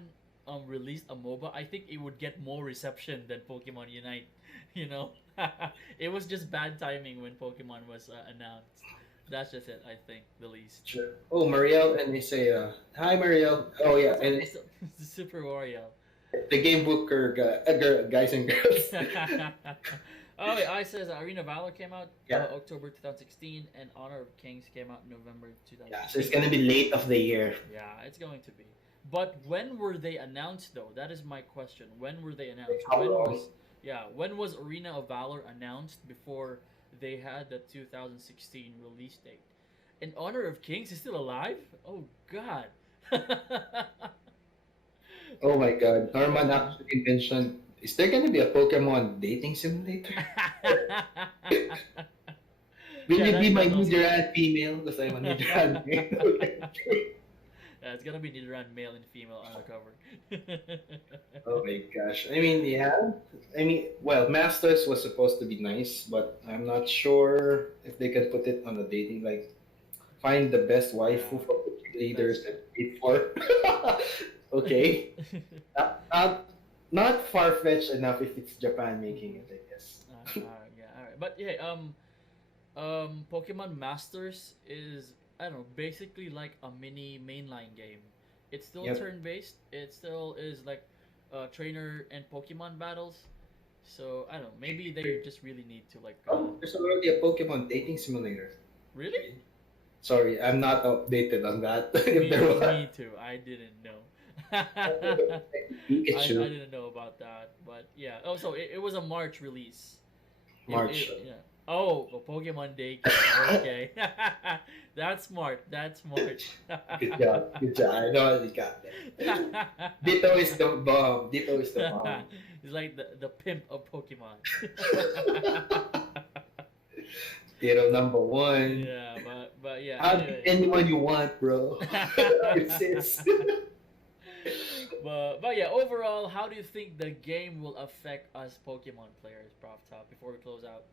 released a MOBA, I think it would get more reception than Pokemon Unite. You know, it was just bad timing when Pokemon was announced. That's just it. I think the least. Sure. Oh, Marielle, and they say, hi, Marielle. Oh, yeah, What's up? and What's up? Super Wario. the Game Booker guys and girls. Oh, wait, I says Arena Valor came out Yeah, October 2016, and Honor of Kings came out November yeah. So it's 2016. gonna be late of the year. Yeah, it's going to be. But when were they announced though? That is my question. When were they Like announced? how long? Yeah, when was Arena of Valor announced before they had the 2016 release date? In Honor of Kings is still alive? Oh God. Oh my God, Norman actually mentioned, is there gonna be a Pokemon dating simulator? Will Yeah, you be my that's also Nidoran female? Because I'm a Nidoran male. yeah, it's gonna be Nidoran male and female on the cover. Oh my gosh. I mean, yeah. I mean, well, Masters was supposed to be nice, but I'm not sure if they can put it on a dating, like, find the best Yeah, waifu for that's leaders and true. wait for. Okay. Not far fetched enough if it's Japan making it, I guess. Alright, yeah, alright. But yeah, Pokemon Masters is, I don't know, basically like a mini mainline game. It's still Yep. turn based. It still is like trainer and Pokemon battles. So I don't know. Maybe they just really need to like. Oh, there's already a Pokemon dating simulator. Really? Sorry, I'm not updated on that. If there was Me too. I didn't know. I Pikachu, didn't know about that. But yeah. Oh, so it was a March release. March. Yeah. Oh, a Pokemon Daycare. Okay. That's smart. That's smart. Good job. Good job. I know you got that. Ditto is the bomb. Ditto is the bomb. He's like the pimp of Pokemon. Ditto number one. Yeah, but yeah. Have Anyway. anyone you want, bro. It's But yeah, overall, how do you think the game will affect us Pokemon players, Prof Top? Before we close out.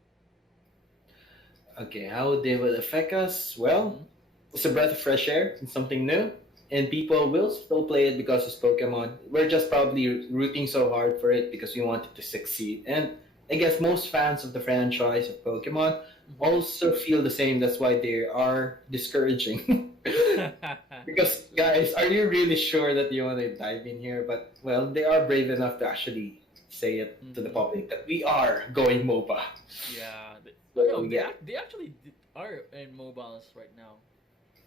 Okay, how they will affect us? Well, Mhm. it's a breath of fresh air and something new. And people will still play it because it's Pokemon. We're just probably rooting so hard for it because we want it to succeed. And I guess most fans of the franchise of Pokemon also feel the same. That's why they are discouraging. Because, guys, are you really sure that you want to dive in here? But, well, they are brave enough to actually say it to the Mhm. public that we are going MOBA. Yeah. So, No, yeah. they actually are in mobiles right now.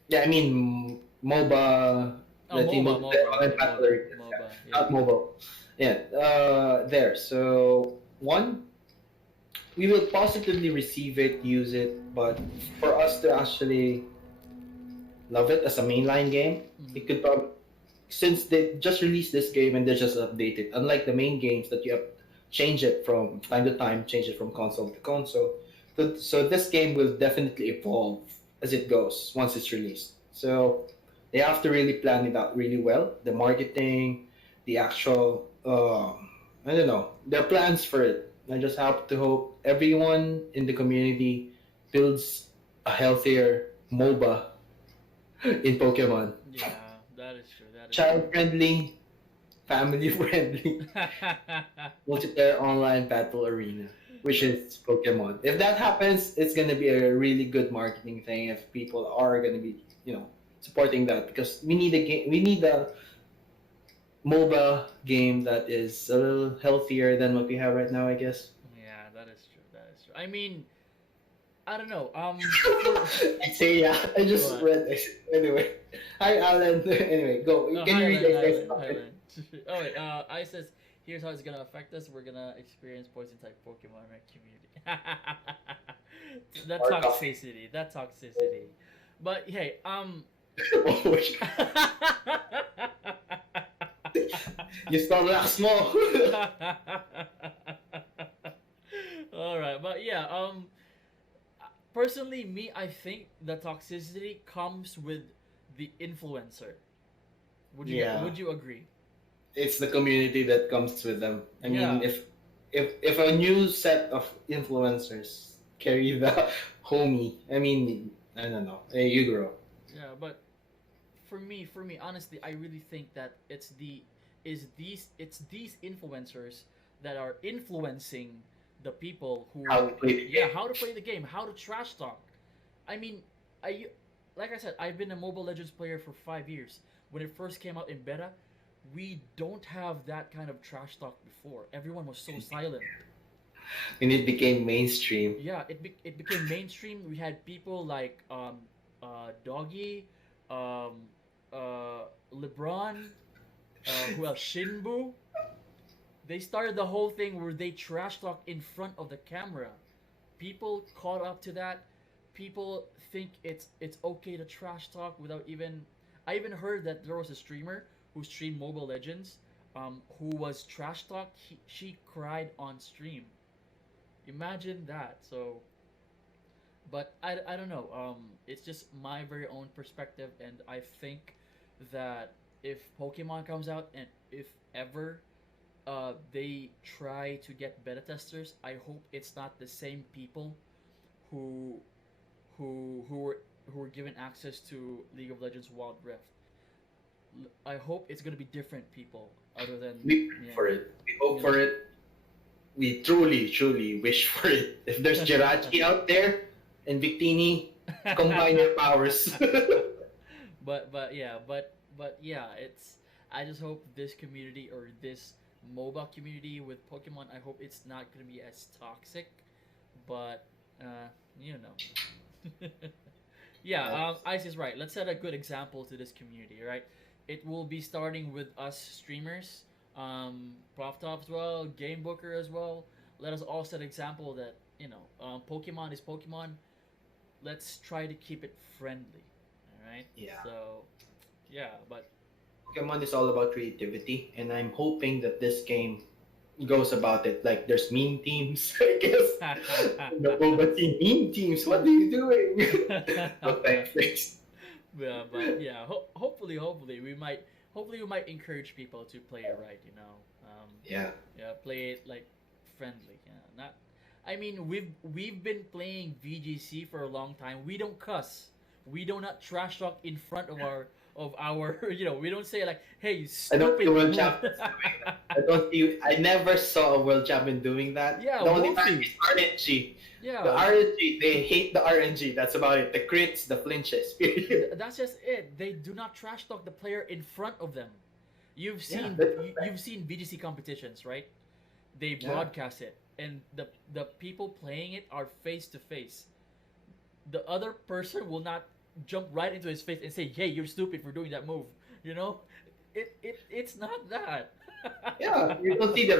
Yeah, I mean MOBA, Oh, the team MOBA, of MOBA, okay, battle MOBA, arenas, yeah. MOBA. Yeah. Not mobile. Yeah, there. So one, we will positively receive it, use it, but for us to actually love it as a mainline game, Mhm. it could probably, since they just released this game and they just update it. Unlike the main games that you have change it from time to time, change it from console to console. So this game will definitely evolve as it goes once it's released. So they have to really plan it out really well. The marketing, the actual, I don't know, their plans for it. I just have to hope everyone in the community builds a healthier MOBA in Pokemon. Yeah, that is true. That is Child friendly, family friendly, multiplayer online battle arena, which is Pokemon. If that happens, it's gonna be a really good marketing thing. If people are gonna be, supporting that because we need a game, we need a MOBA game that is a little healthier than what we have right now. I guess. Yeah, that is true. That is true. I mean, I don't know. I say yeah. I just What? read this. Anyway. Hi, Alan. Anyway, go. Oh, Can you read Highland, this? Highland. Oh wait, I says here's how it's gonna affect us. We're gonna experience poison type Pokemon in our community. That Or toxicity. That toxicity. But hey, You spell relax mo. All right, but yeah, personally, me, I think the toxicity comes with the influencer. Yeah. Would you agree? It's the community that comes with them. I mean, Yeah. if a new set of influencers carry the homie, I mean, I don't know. Hey, you grow. Yeah, but for me, honestly, I really think that it's these influencers that are influencing the people who How to play the game. how to play the game, how to trash talk. I mean, I like I said, I've been a Mobile Legends player for 5 years. When it first came out in beta, we don't have that kind of trash talk before. Everyone was so silent. And it became mainstream. Yeah, it became mainstream. We had people like Doggy, LeBron, who else? Shinbu. They started the whole thing where they trash talk in front of the camera. People caught up to that. People think it's okay to trash talk without even. I even heard that there was a streamer who streamed Mobile Legends, who was trash talk. She cried on stream. Imagine that. So, but I don't know. It's just my very own perspective, and I think that if Pokemon comes out and if ever they try to get beta testers, I hope it's not the same people who who were given access to League of Legends Wild Rift. I hope it's gonna be different people other than We pray yeah, for it. We hope you for know. it. We truly, truly wish for it. If there's Jirachi out there and Victini, combine your powers. but yeah, it's. I just hope this community or this MOBA community with Pokemon. I hope it's not gonna be as toxic, but you know. Yeah, That's Ice is right. Let's set a good example to this community, right? It will be starting with us streamers, Prof Toff as well, Game Booker as well. Let us all set example that Pokemon is Pokemon. Let's try to keep it friendly, all right? yeah. So, yeah, but Pokemon is all about creativity, and I'm hoping that this game goes about it. Like there's meme teams, I guess. The MOBA team meme teams. What are you doing? No thanks. yeah, but yeah, hopefully we might encourage people to play it right, Yeah. yeah, play it like friendly. Yeah, not. I mean, we've been playing VGC for a long time. We don't cuss. We do not trash talk in front of our. We don't say like, "Hey, you I don't see stupid." world champions doing that. I don't see. I never saw a world champion doing that. Yeah, The only time Wolfie. is RNG. The Yeah, RNG. They hate the RNG. That's about it. The crits, the flinches. Period. that's just it. They do not trash talk the player in front of them. You've Yeah. seen That's you've seen VGC competitions, right? They yeah. broadcast it, and the people playing it are face to face. The other person will not jump right into his face and say, "Hey, you're stupid for doing that move." You know, it's not that. Yeah. You don't see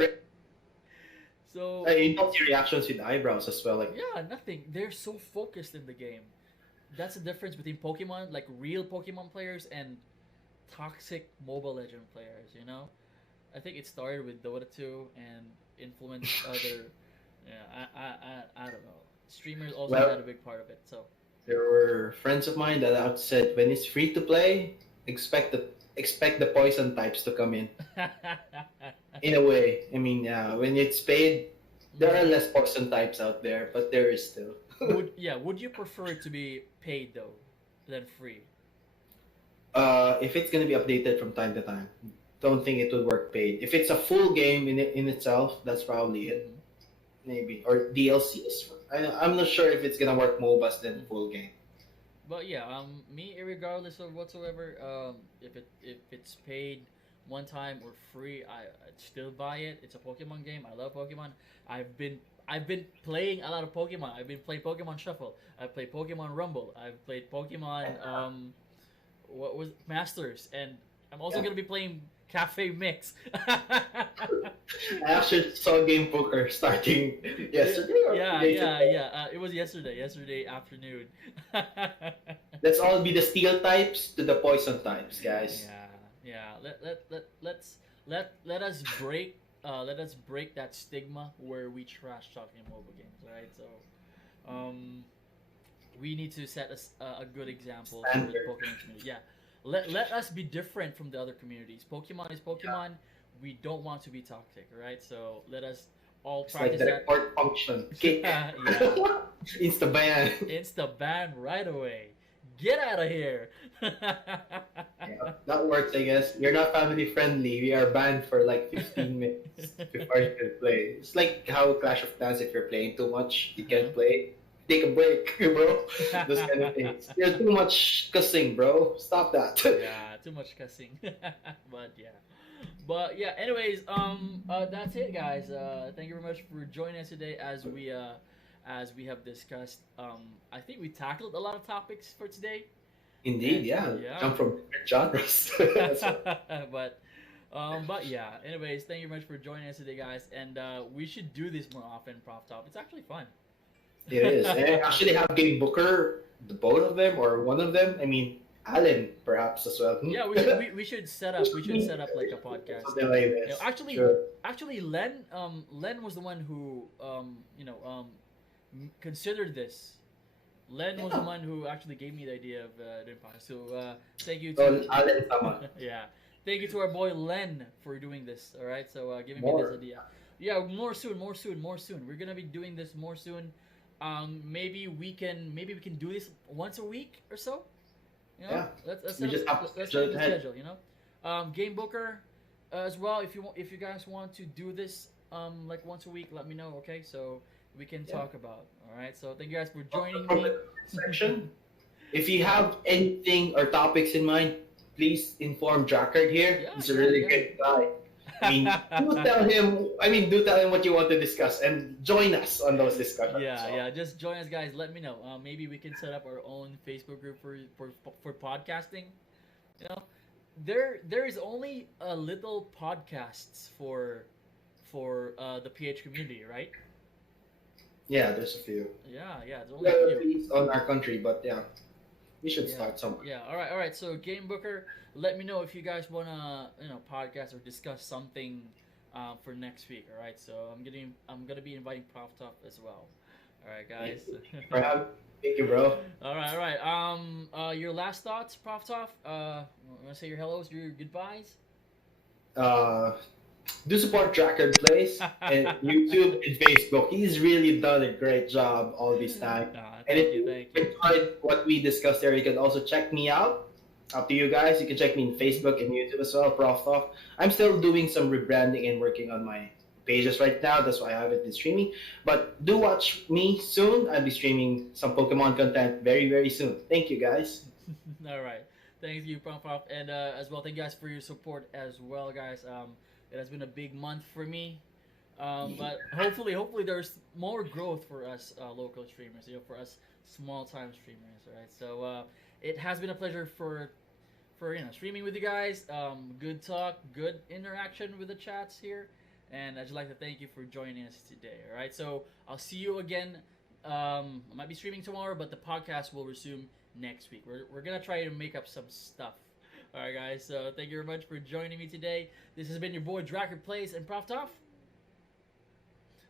So you don't see reactions with eyebrows as well. Like yeah, nothing. They're so focused in the game. That's the difference between Pokemon, like real Pokemon players, and toxic Mobile Legend players. I think it started with Dota 2 and influenced other. Yeah, I don't know. Streamers also well, had a big part of it. So there were friends of mine that have said when it's free to play, expect the poison types to come in. In a way, I mean, when it's paid, there are less poison types out there, but there is still. would you prefer it to be paid though, than free? If it's gonna be updated from time to time, don't think it would work paid. If it's a full game in itself, that's probably it. Mm-hmm. Maybe or DLCs. I'm not sure if it's gonna work MOBAs than full game. But yeah, me regardless of whatsoever, if it's paid one time or free, I'd still buy it. It's a Pokemon game. I love Pokemon. I've been playing a lot of Pokemon. I've been playing Pokemon Shuffle. I've played Pokemon Rumble. I've played Pokemon what was Masters, and I'm also Yeah. gonna be playing Cafe Mix. I actually saw Game Poker starting yesterday or Yeah, 2 days yeah, ago. yeah. It was yesterday afternoon. Let's all be the steel types to the poison types, guys. Yeah. Let us break that stigma where we trash talk in mobile games, right? So, we need to set a good example for the Standard. Pokemon community. Yeah, let us be different from the other communities. Pokemon is Yeah. Pokemon. We don't want to be toxic, right? So let us all It's like practice the that. report function. Kick. Yeah, Insta ban. insta ban right away. Get out of here. Yeah, that works, I guess. You're not family friendly. We are banned for like 15 minutes before you can play. It's like how Clash of Clans, if you're playing too much, you can't play. Take a break, bro. Those kind of things. You're too much cussing, bro. Stop that. Yeah, too much cussing. But yeah. Anyways, that's it, guys. Thank you very much for joining us today as we have discussed. I think we tackled a lot of topics for today. Indeed, And yeah. yeah. Come from different genres. That's what- but But yeah, anyways, thank you very much for joining us today, guys. And we should do this more often, Prof Top. It's actually fun. It is. And I actually have Game Booker, the both of them or one of them. I mean, Alan perhaps as well. Yeah, we should set up like a podcast. Something like You know, this. actually, Sure. actually, Len was the one who considered this. Len was the Yeah. one who actually gave me the idea of doing podcast. So thank you So to Alan sama. yeah, thank you to our boy Len for doing this. All right, so giving me More. this idea. Yeah, more soon, more soon, more soon. We're gonna be doing this more soon. Maybe we can do this once a week or so. You know, Yeah. let's We set just up, have to let's schedule set up the ahead. schedule. You know, Game Booker as well. If you guys want to do this like once a week, let me know. Okay, so we can Yeah. talk about. All right, so thank you guys for joining From me. the section. If you have anything or topics in mind, please inform Drakkard here. Yeah, He's a yeah, really yeah. good guy. I mean, do tell him what you want to discuss and join us on those discussions. Yeah, So, yeah. Just join us, guys. Let me know. Maybe we can set up our own Facebook group for podcasting. You know, there is only a little podcasts for the PH community, right? yeah, there's a few. Yeah, yeah. There's We only have a a few. few on our country, but yeah, we should Yeah. start somewhere. Yeah. All right. So Game Booker, let me know if you guys wanna podcast or discuss something for next week. All right. So I'm gonna be inviting Prof Toff as well. All right, guys. Thank you, bro. All right. All right. Your last thoughts, Prof Toff. Want to say your hellos, your goodbyes? Do support Drakkard Plays and YouTube and Facebook. He's really done a great job all this time. And Thank if you. you Thank you. enjoyed what we discussed there, you can also check me out. Up to you guys. You can check me in Facebook and YouTube as well, Prof Toff. I'm still doing some rebranding and working on my pages right now. That's why I haven't been streaming. But do watch me soon. I'll be streaming some Pokemon content very, very soon. Thank you, guys. All right. Thank you, Prof. And as well, thank you guys for your support as well, guys. It has been a big month for me. But hopefully there's more growth for us local streamers, for us small time streamers, all right? So it has been a pleasure for streaming with you guys. Good talk, good interaction with the chats here, and I'd just like to thank you for joining us today. All right, so I'll see you again. I might be streaming tomorrow, but the podcast will resume next week. We're gonna try to make up some stuff. All right, guys. So thank you very much for joining me today. This has been your boy Drakkard Plays and Prof Toff.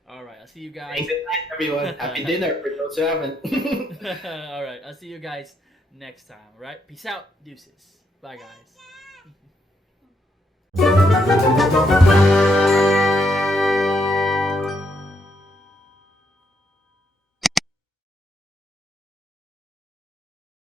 All right, I'll see you guys. Good night, everyone. Happy dinner for those who haven't. All right, I'll see you guys next time. All right, peace out, deuces. Bye, guys.